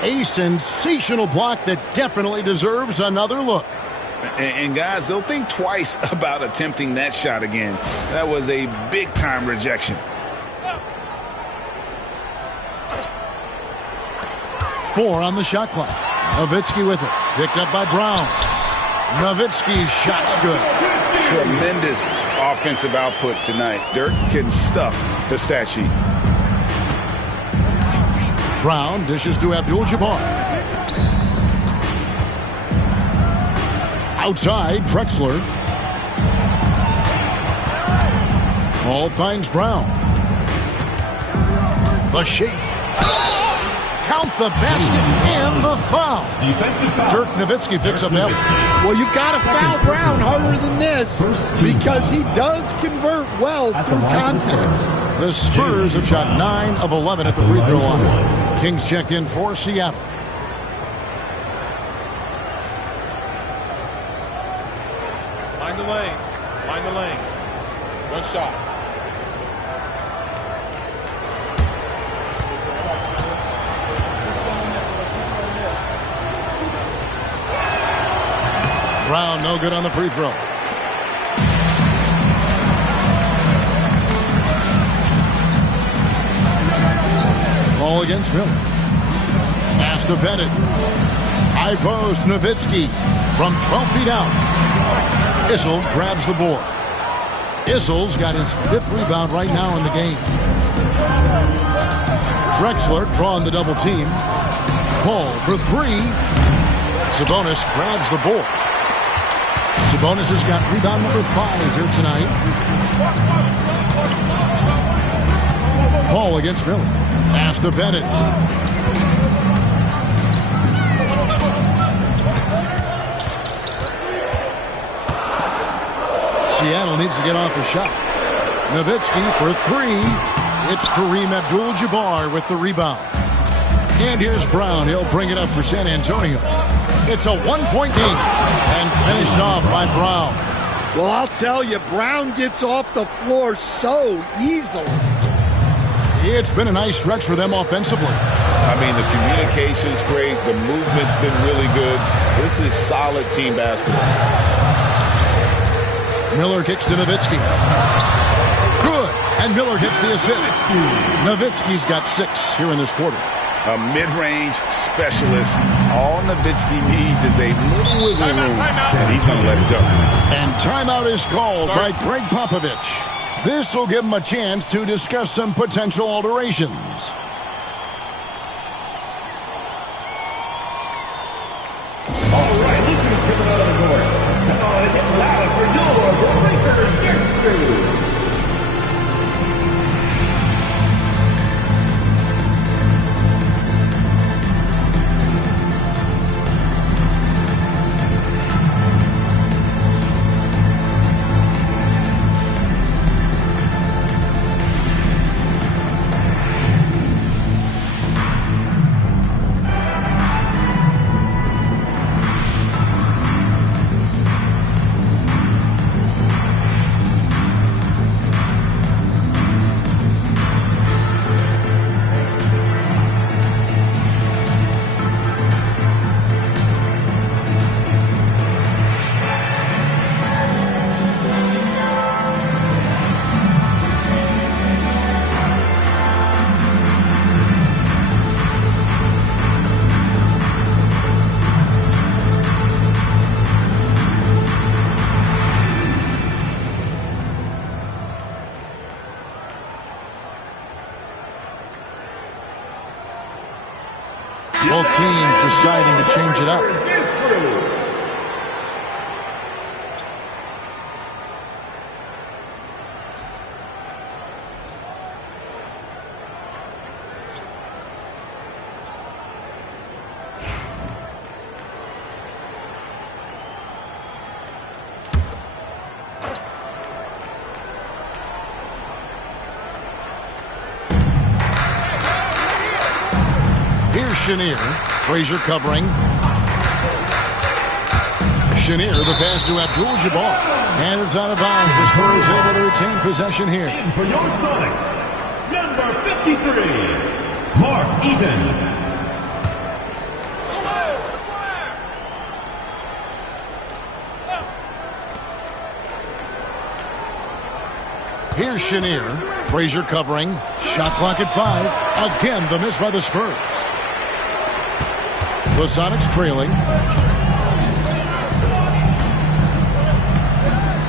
A sensational block that definitely deserves another look. And guys, they'll think twice about attempting that shot again. That was a big-time rejection. 4 on the shot clock. Nowitzki with it. Picked up by Brown. Nowitzki's shot's good. Tremendous offensive output tonight. Dirk can stuff the stat sheet. Brown dishes to Abdul-Jabbar. Outside, Drexler. Ball finds Brown. The shake. Count the basket and the foul. Defensive foul. Dirk Nowitzki picks up that one. Well, you've got to foul Brown harder than this because he does convert well through contact. The Spurs have shot 9 of 11 at the free throw line. Kings checked in for Seattle. Mind the lanes. Mind the lanes. One shot. Brown, no good on the free throw. Ball against Miller. Pass to Bennett. High post, Nowitzki from 12 feet out. Issel grabs the board. Issel's got his 5th rebound right now in the game. Drexler drawing the double team. Paul for 3. Sabonis grabs the board. Sabonis has got rebound number 5 here tonight. Paul against Miller. Pass to Bennett. Seattle needs to get off a shot. Nowitzki for 3. It's Kareem Abdul-Jabbar with the rebound. And here's Brown. He'll bring it up for San Antonio. It's a 1-point game and finished off by Brown. Well, I'll tell you, Brown gets off the floor so easily. It's been a nice stretch for them offensively. I mean, the communication's great. The movement's been really good. This is solid team basketball. Miller kicks to Nowitzki. Good. And Miller gets the assist. Nowitzki's got 6 here in this quarter. A mid-range specialist. All Nowitzki needs is a little wiggle room, and he's going to let it go. And timeout is called by Greg Popovich. This will give him a chance to discuss some potential alterations. All right, listeners, coming out of the court. Come on and get loud for your Breakers Next Crew. Both teams deciding to change it up. Chenier. Frazier covering. Chenier, the pass to Abdul-Jabbar. And it's out of bounds. The Spurs able to retain possession here. In for your Sonics, number 53, Mark Eaton. Here's Chenier. Frazier covering. Shot clock at 5. Again, the miss by the Spurs. The Sonics trailing.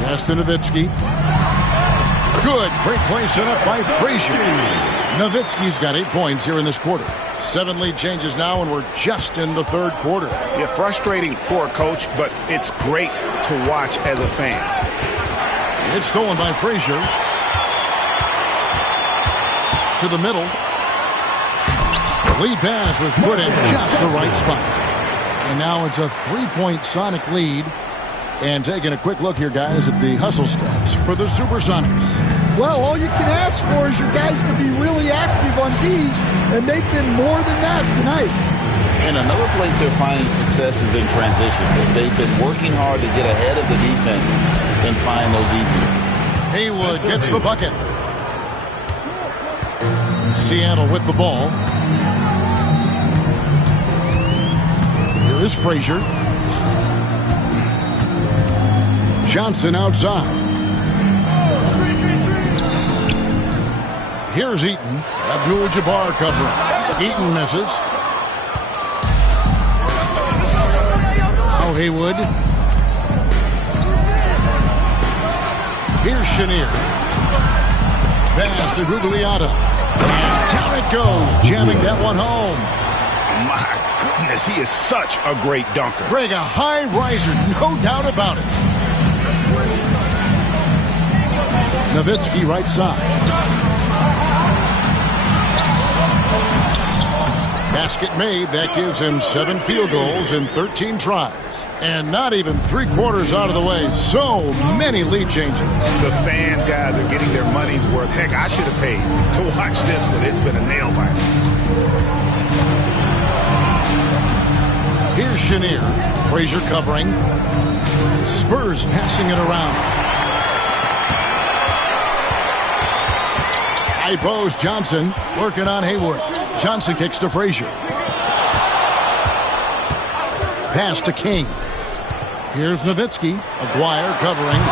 Pass to Nowitzki. Good. Great play set up by Frazier. Nowitzki's got 8 points here in this quarter. 7 lead changes now, and we're just in the third quarter. Yeah, frustrating for a coach, but it's great to watch as a fan. It's stolen by Frazier. To the middle. The lead pass was put in just the right spot. And now it's a 3-point Sonic lead. And taking a quick look here, guys, at the hustle stats for the Supersonics. Well, all you can ask for is your guys to be really active on D, and they've been more than that tonight. And another place they're finding success is in transition. They've been working hard to get ahead of the defense and find those easy ones. Haywood gets the bucket. Seattle with the ball. Here is Frazier. Johnson outside. Here's Eaton. Abdul-Jabbar covering. Eaton misses. Now Haywood. Here's Chenier. Pass to Gugliotta. And down it goes. Jamming that one home. My goodness, he is such a great dunker. Greg, a high riser, no doubt about it. Nowitzki right side. Basket made. That gives him 7 field goals in 13 tries. And not even 3/4 out of the way. So many lead changes. The fans, guys, are getting their money's worth. Heck, I should have paid to watch this one. It's been a nail biter. Here's Chenier. Frazier covering. Spurs passing it around. High post, Johnson working on Haywood. Johnson kicks to Frazier. Pass to King. Here's Nowitzki. Aguirre covering.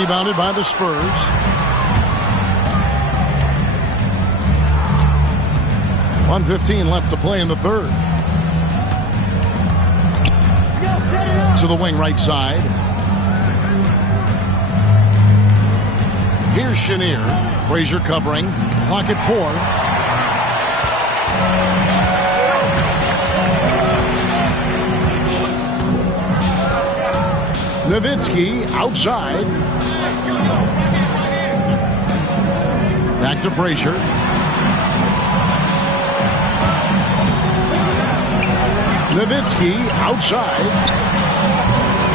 Rebounded by the Spurs. .115 left to play in the third. To the wing right side. Here's Chenier. Frazier covering. Clock at 4. Nowitzki outside. Back to Frazier. Nowitzki outside.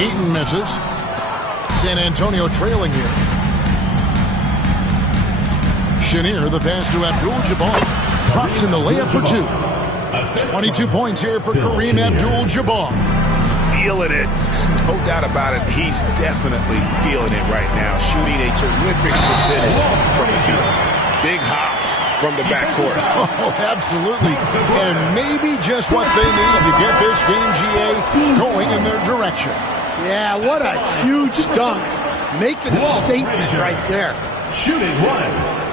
Eaton misses. San Antonio trailing here. Chenier, the pass to Abdul-Jabbar. Drops in the layup for 2. 22 points here for Kareem Abdul-Jabbar. Feeling it. No doubt about it. He's definitely feeling it right now. Shooting a terrific percentage from the field. Big hops from the backcourt. Oh, absolutely. And maybe just what they need to get this game, GA, going in their direction. Yeah, what a huge dunk. Making a statement right there. Shooting 1.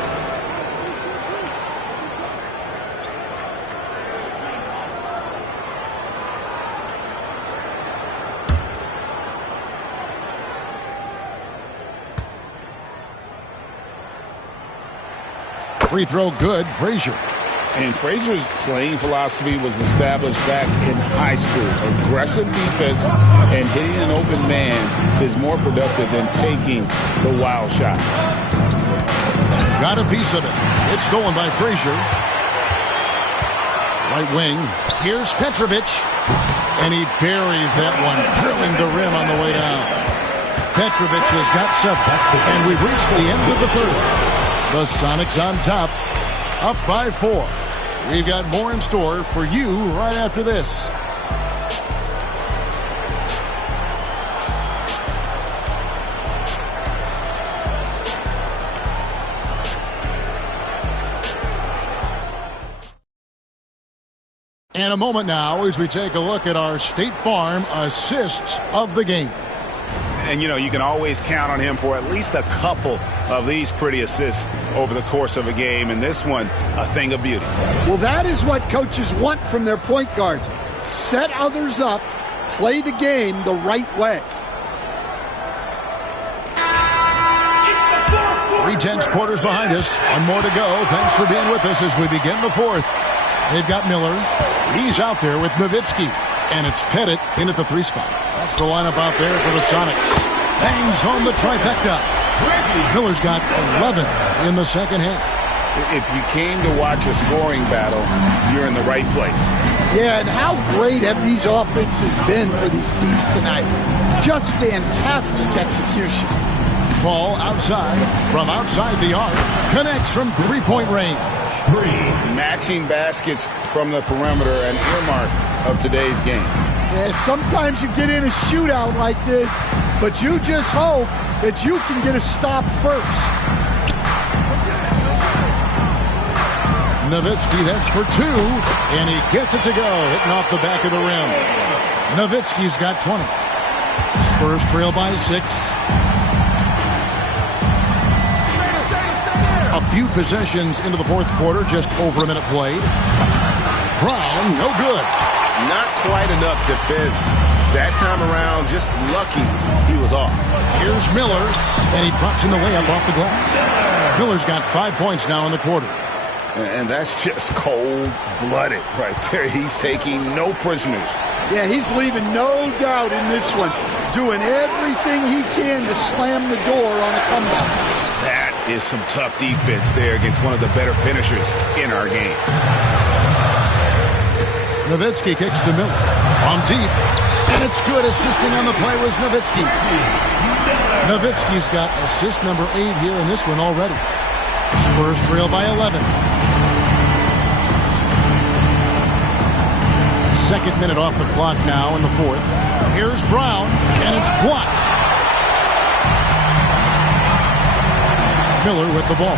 Free throw good, Frazier. And Frazier's playing philosophy was established back in high school. Aggressive defense and hitting an open man is more productive than taking the wild shot. Got a piece of it. It's stolen by Frazier. Right wing. Here's Petrovic. And he buries that one, drilling the rim on the way down. Petrovic has got 7. And we've reached the end of the third. The Sonics on top, up by 4. We've got more in store for you right after this. And a moment now as we take a look at our State Farm assists of the game. And, you know, you can always count on him for at least a couple of these pretty assists over the course of a game. And this one, a thing of beauty. Well, that is what coaches want from their point guards. Set others up, play the game the right way. 3/10 quarters behind us. One more to go. Thanks for being with us as we begin the fourth. They've got Miller. He's out there with Nowitzki. And it's Pettit in at the 3 spot. That's the lineup out there for the Sonics. Bangs home the trifecta. Miller's got 11 in the second half. If you came to watch a scoring battle, you're in the right place. Yeah, and how great have these offenses been for these teams tonight? Just fantastic execution. Ball outside, from outside the arc, connects from three-point range. Matching baskets from the perimeter, an earmark of today's game. Yeah, sometimes you get in a shootout like this, but you just hope that you can get a stop first. Nowitzki, that's for 2, and he gets it to go, hitting off the back of the rim. Nowitzki's got 20. Spurs trail by 6. A few possessions into the fourth quarter, just over a minute played. Brown, no good. Not quite enough defense that time around. Just lucky he was off. Here's Miller, and he drops in the layup off the glass. Miller's got 5 points now in the quarter. And that's just cold-blooded right there. He's taking no prisoners. Yeah, he's leaving no doubt in this one. Doing everything he can to slam the door on a comeback. That is some tough defense there against one of the better finishers in our game. Nowitzki kicks to Miller. On deep. And it's good. Assisting on the play was Nowitzki. Nowitzki's got assist number 8 here in this one already. Spurs trail by 11. Second minute off the clock now in the fourth. Here's Brown, and it's blocked. Miller with the ball.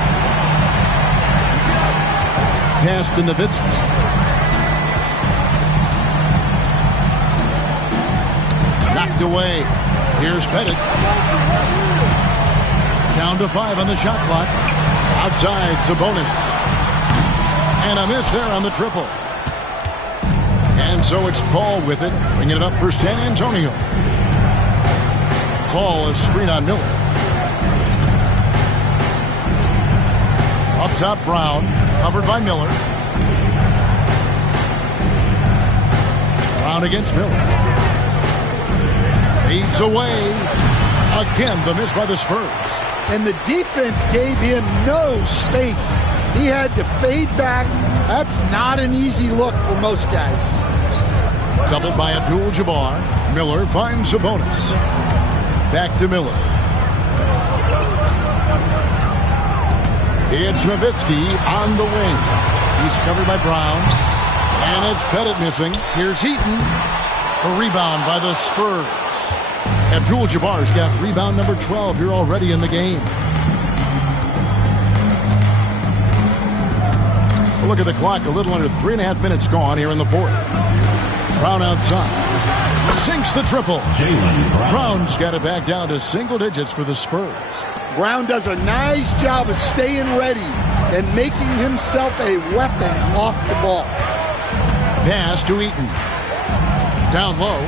Pass to Nowitzki. Knocked away. Here's Pettit. Down to 5 on the shot clock. Outside, Sabonis. And a miss there on the triple. And so it's Paul with it, bringing it up for San Antonio. Paul is screen on Miller. Up top, Brown, covered by Miller. Brown against Miller. Fades away. Again, the miss by the Spurs. And the defense gave him no space. He had to fade back. That's not an easy look for most guys. Doubled by Abdul-Jabbar. Miller finds Sabonis. Back to Miller. It's Nowitzki on the wing. He's covered by Brown. And it's Pettit missing. Here's Heaton. A rebound by the Spurs. Abdul-Jabbar's got rebound number 12 here already in the game. Look at the clock. A little under 3.5 minutes gone here in the fourth. Brown outside. Sinks the triple. Brown's got it back down to single digits for the Spurs. Brown does a nice job of staying ready and making himself a weapon off the ball. Pass to Eaton. Down low.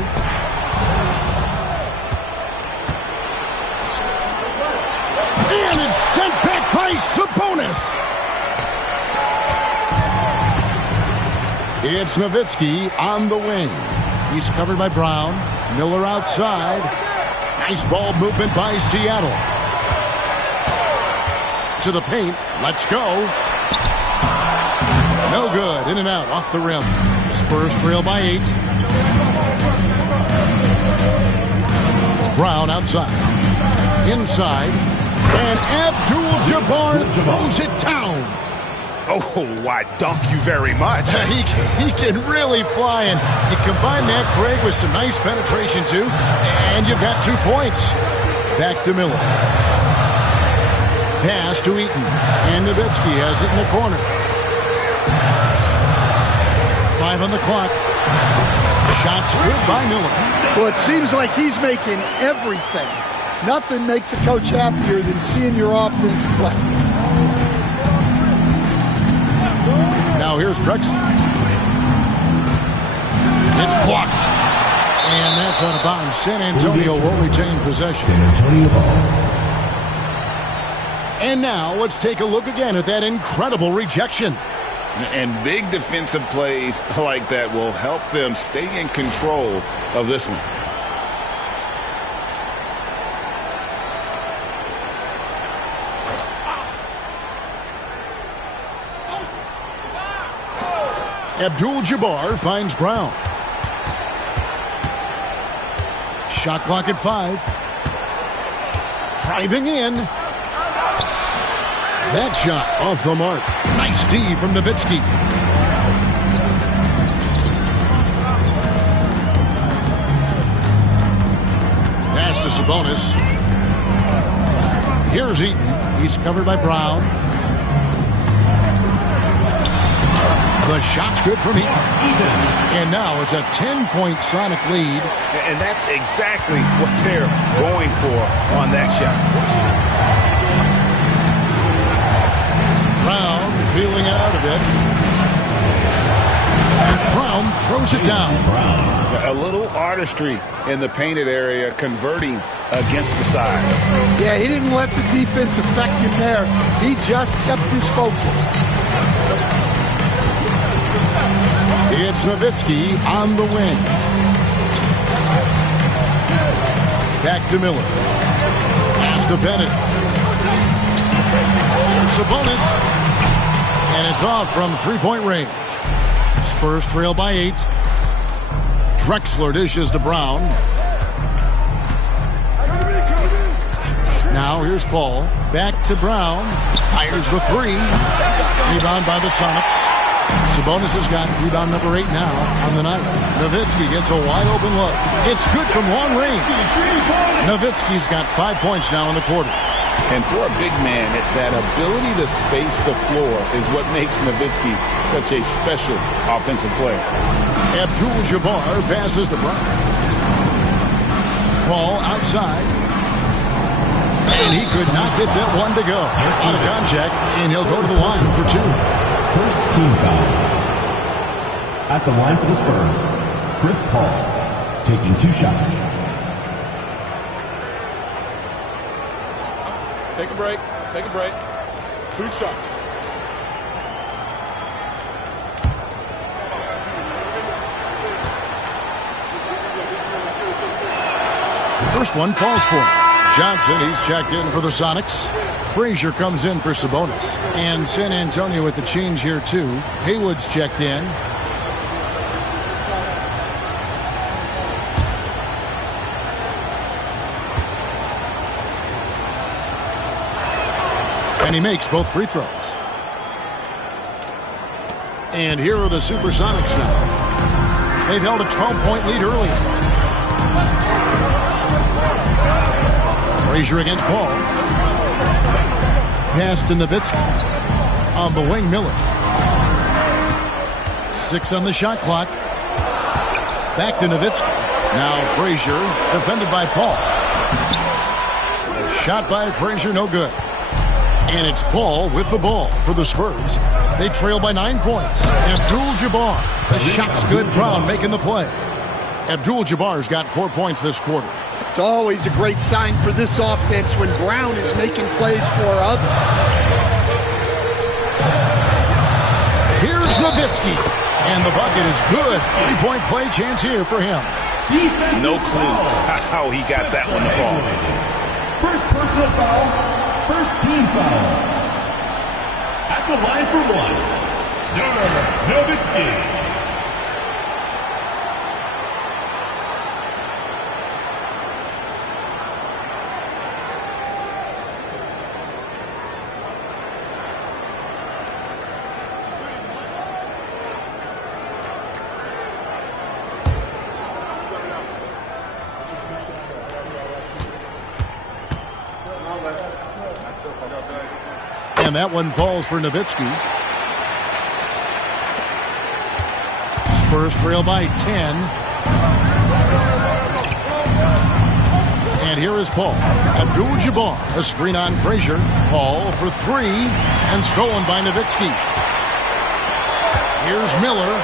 And it's sent back by Sabonis. It's Nowitzki on the wing. He's covered by Brown. Miller outside. Nice ball movement by Seattle. To the paint. Let's go. No good. In and out. Off the rim. Spurs trail by 8. Brown outside. Inside. And Abdul-Jabbar throws it down. Oh, I dunk you very much. He can really fly, and you combine that, Craig, with some nice penetration, too, and you've got 2 points. Back to Miller. Pass to Eaton, and Nowitzki has it in the corner. 5 on the clock. Shots good by Miller. Well, it seems like he's making everything Nothing makes a coach happier than seeing your offense click. Now here's Drexler. It's blocked. And that's out of bounds. San Antonio will retain possession. San Antonio ball. And now let's take a look again at that incredible rejection. And big defensive plays like that will help them stay in control of this one. Abdul-Jabbar finds Brown. Shot clock at 5. Driving in. That shot off the mark. Nice D from Nowitzki. Pass to Sabonis. Here's Eaton. He's covered by Brown. The shot's good from Eaton. And now it's a 10-point Sonic lead. And that's exactly what they're going for on that shot. Brown feeling out of it. And Brown throws it down. A little artistry in the painted area, converting against the side. Yeah, he didn't let the defense affect him there. He just kept his focus. It's Nowitzki on the wing. Back to Miller. Pass to Bennett. Here's Sabonis. And it's off from three-point range. Spurs trail by 8. Drexler dishes to Brown. Now here's Paul. Back to Brown. Fires the 3. Rebound by the Sonics. Sabonis has got rebound number 8 now on the night. Nowitzki gets a wide open look. It's good from long range. Nowitzki's got 5 points now in the quarter. And for a big man, that ability to space the floor is what makes Nowitzki such a special offensive player. Abdul-Jabbar passes to Brown. Paul outside. And he could not get that one to go. Out of contact, and he'll go to the line for 2. First team foul. At the line for the Spurs, Chris Paul taking 2 shots. Take a break. Take a break. 2 shots. First one falls for him. Johnson, he's checked in for the Sonics. Frazier comes in for Sabonis. And San Antonio with the change here, too. Haywood's checked in. And he makes both free throws. And here are the Supersonics now. They've held a 12-point lead earlier. Frazier against Paul. Pass to Nowitzki. On the wing, Miller. 6 on the shot clock. Back to Nowitzki. Now Frazier, defended by Paul. A shot by Frazier, no good. And it's Paul with the ball for the Spurs. They trail by 9 points. Abdul-Jabbar. The shot's good. Brown making the play. Abdul-Jabbar's got 4 points this quarter. It's always a great sign for this offense when Brown is making plays for others. Here's Nowitzki. And the bucket is good. 3-point play chance here for him. No clue how he got that one to fall. First personal foul, first team foul. At the line for 1, Nowitzki. And that one falls for Nowitzki. Spurs trail by 10. And And here is Paul. Abdul-Jabbar, a screen on Frazier. Paul for three, and stolen by Nowitzki. Here's Miller.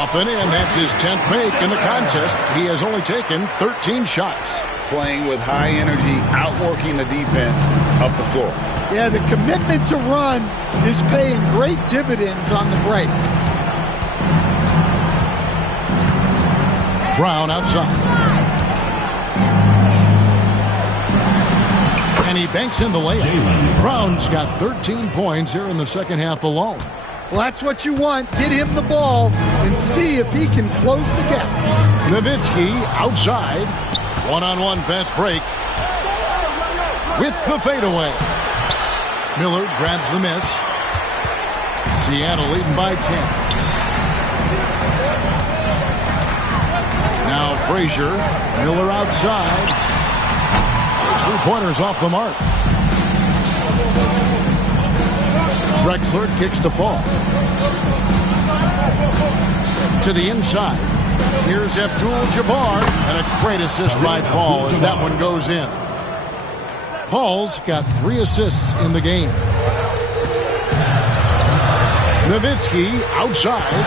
Up and in. That's his 10th make in the contest. He has only taken 13 shots. Playing with high energy, outworking the defense up the floor. Yeah, the commitment to run is paying great dividends on the break. Brown outside. And he banks in the layup. Brown's got 13 points here in the second half alone. Well, that's what you want. Get him the ball and see if he can close the gap. Nowitzki outside. One-on-one fast break. With the fadeaway. Miller grabs the miss. Seattle leading by 10. Now Frazier. Miller outside. Those three-pointers off the mark. Drexler kicks to Paul. To the inside. Here's Abdul-Jabbar. And a great assist by Paul as that one goes in. Paul's got 3 assists in the game. Nowitzki outside.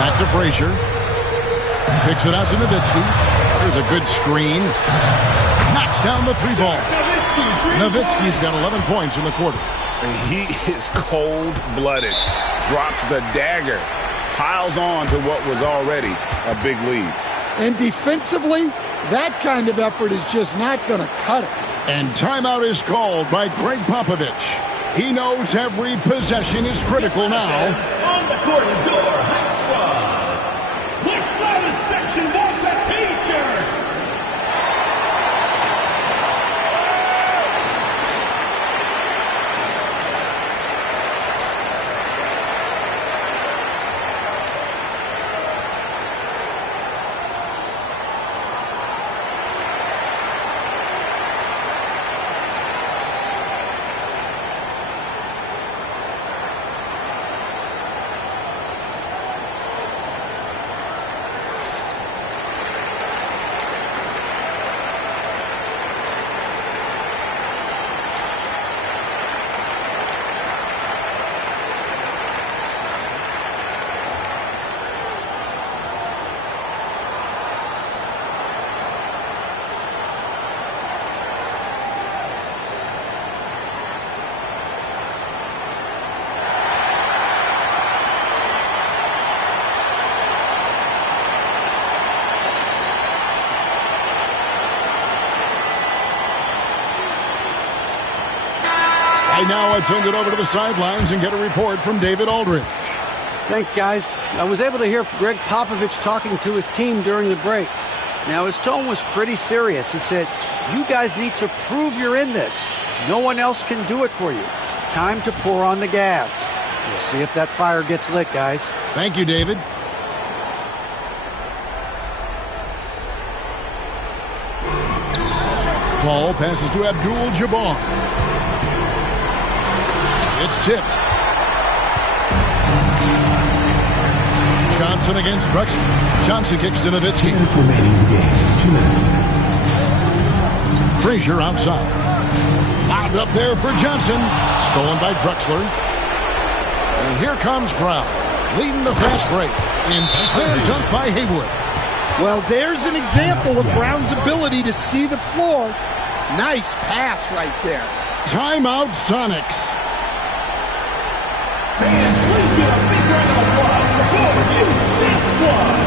Back to Frazier. Picks it out to Nowitzki. There's a good screen. Knocks down the 3-ball. Nowitzki's got 11 points in the quarter. He is cold-blooded. Drops the dagger. Piles on to what was already a big lead. And defensively, that kind of effort is just not going to cut it. And timeout is called by Greg Popovich. He knows every possession is critical now. On the court is your hype squad. Which side of section wants a T-shirt? Right now, let's send it over to the sidelines and get a report from David Aldridge. Thanks, guys. I was able to hear Greg Popovich talking to his team during the break. Now, his tone was pretty serious. He said, "You guys need to prove you're in this. No one else can do it for you. Time to pour on the gas." We'll see if that fire gets lit, guys. Thank you, David. Paul passes to Abdul-Jabbar. It's tipped. Johnson against Drexler. Johnson kicks to Nowitzki. Remaining in the game. 2 minutes. Frazier outside. Wound up there for Johnson. Stolen by Drexler. And here comes Brown, leading the fast break. And slam dunk by Haywood. Well, there's an example of Brown's ability to see the floor. Nice pass right there. Timeout, Sonics. Fans, please give a big round of applause for you, this squad.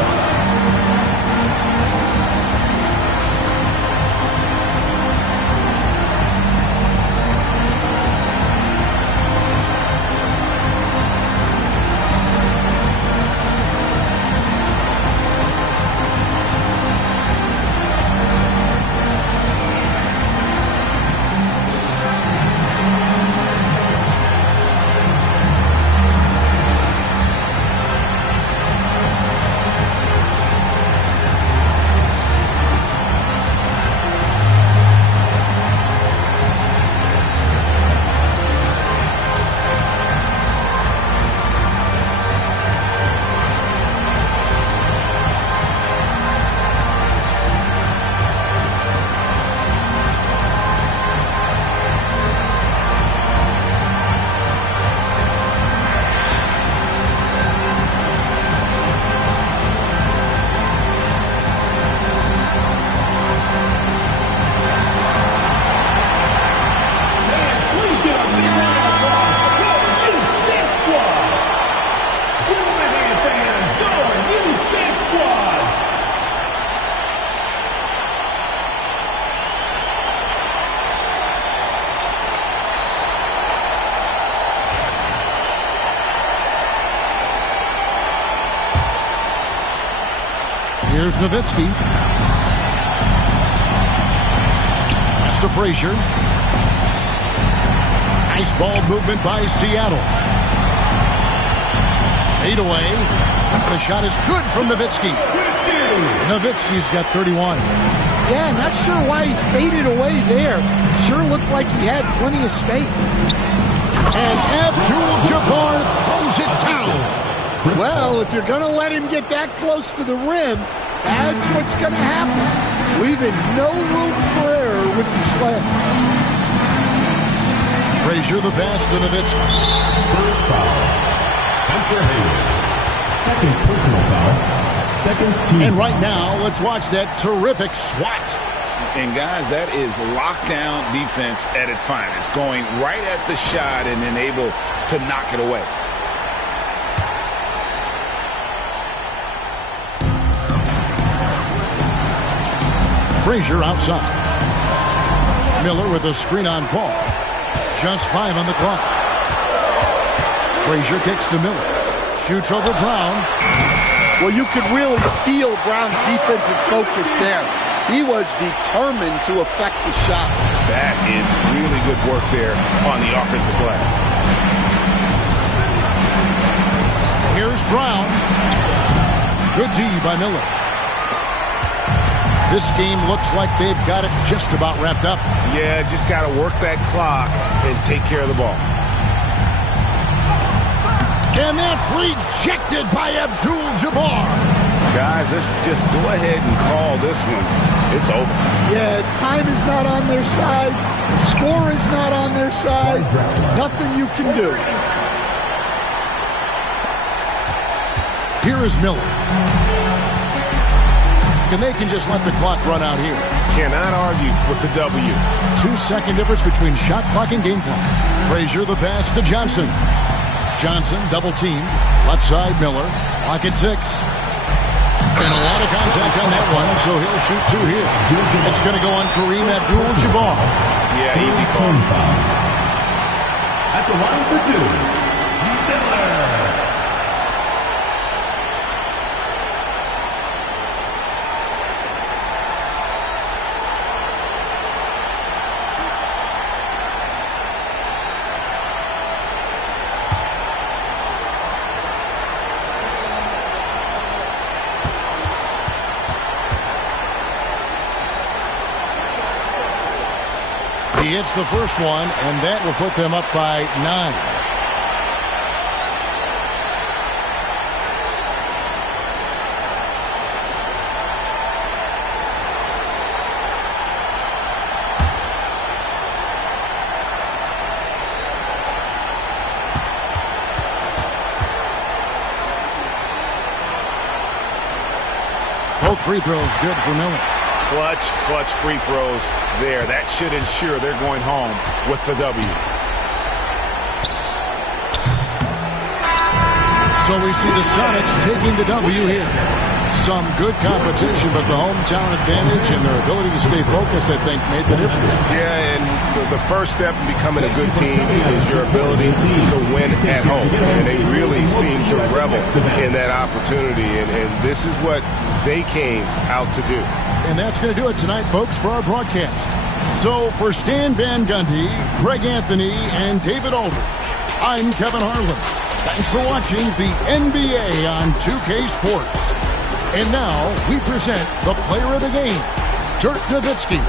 Here's Nowitzki. Pass to Frazier. Nice ball movement by Seattle. Fade away. The shot is good from Nowitzki. Nowitzki's got 31. Yeah, not sure why he faded away there. Sure looked like he had plenty of space. And Abdul-Jabbar throws it down. Well, if you're going to let him get that close to the rim, that's what's going to happen. Leaving no room for error with the sled. Frazier the pass to Nowitzki. Spurs foul. Spencer Haywood. Second personal foul. Second team. And right now, let's watch that terrific swat. And guys, that is lockdown defense at its finest. Going right at the shot and then able to knock it away. Frazier outside. Miller with a screen on Paul. Just 5 on the clock. Frazier kicks to Miller. Shoots over Brown. Well, you could really feel Brown's defensive focus there. He was determined to affect the shot. That is really good work there on the offensive glass. Here's Brown. Good D by Miller. This game looks like they've got it just about wrapped up. Yeah, just got to work that clock and take care of the ball. And that's rejected by Abdul-Jabbar. Guys, let's just go ahead and call this one. It's over. Yeah, time is not on their side. The score is not on their side. Nothing you can do. Here is Miller. And they can just let the clock run out here. Cannot argue with the W. 2-second difference between shot clock and game clock. Frazier the pass to Johnson. Johnson double team. Left side Miller. Clock at 6. And a lot of contact on that one, so he'll shoot 2 here. It's going to go on Kareem Abdul-Jabbar. Yeah, easy call. At the line for 2, Miller. He hits the first one, and that will put them up by 9. Both free throws good for Miller. Clutch free throws there. That should ensure they're going home with the W. So we see the Sonics taking the W here. Some good competition, but the hometown advantage and their ability to stay focused, I think, made the difference. Yeah, and the first step in becoming a good team is your ability to win at home. And they really seem to revel in that opportunity. And this is what they came out to do. And that's going to do it tonight, folks, for our broadcast. So for Stan Van Gundy, Greg Anthony, and David Aldridge, I'm Kevin Harlan. Thanks for watching the NBA on 2K Sports. And now we present the player of the game, Dirk Nowitzki.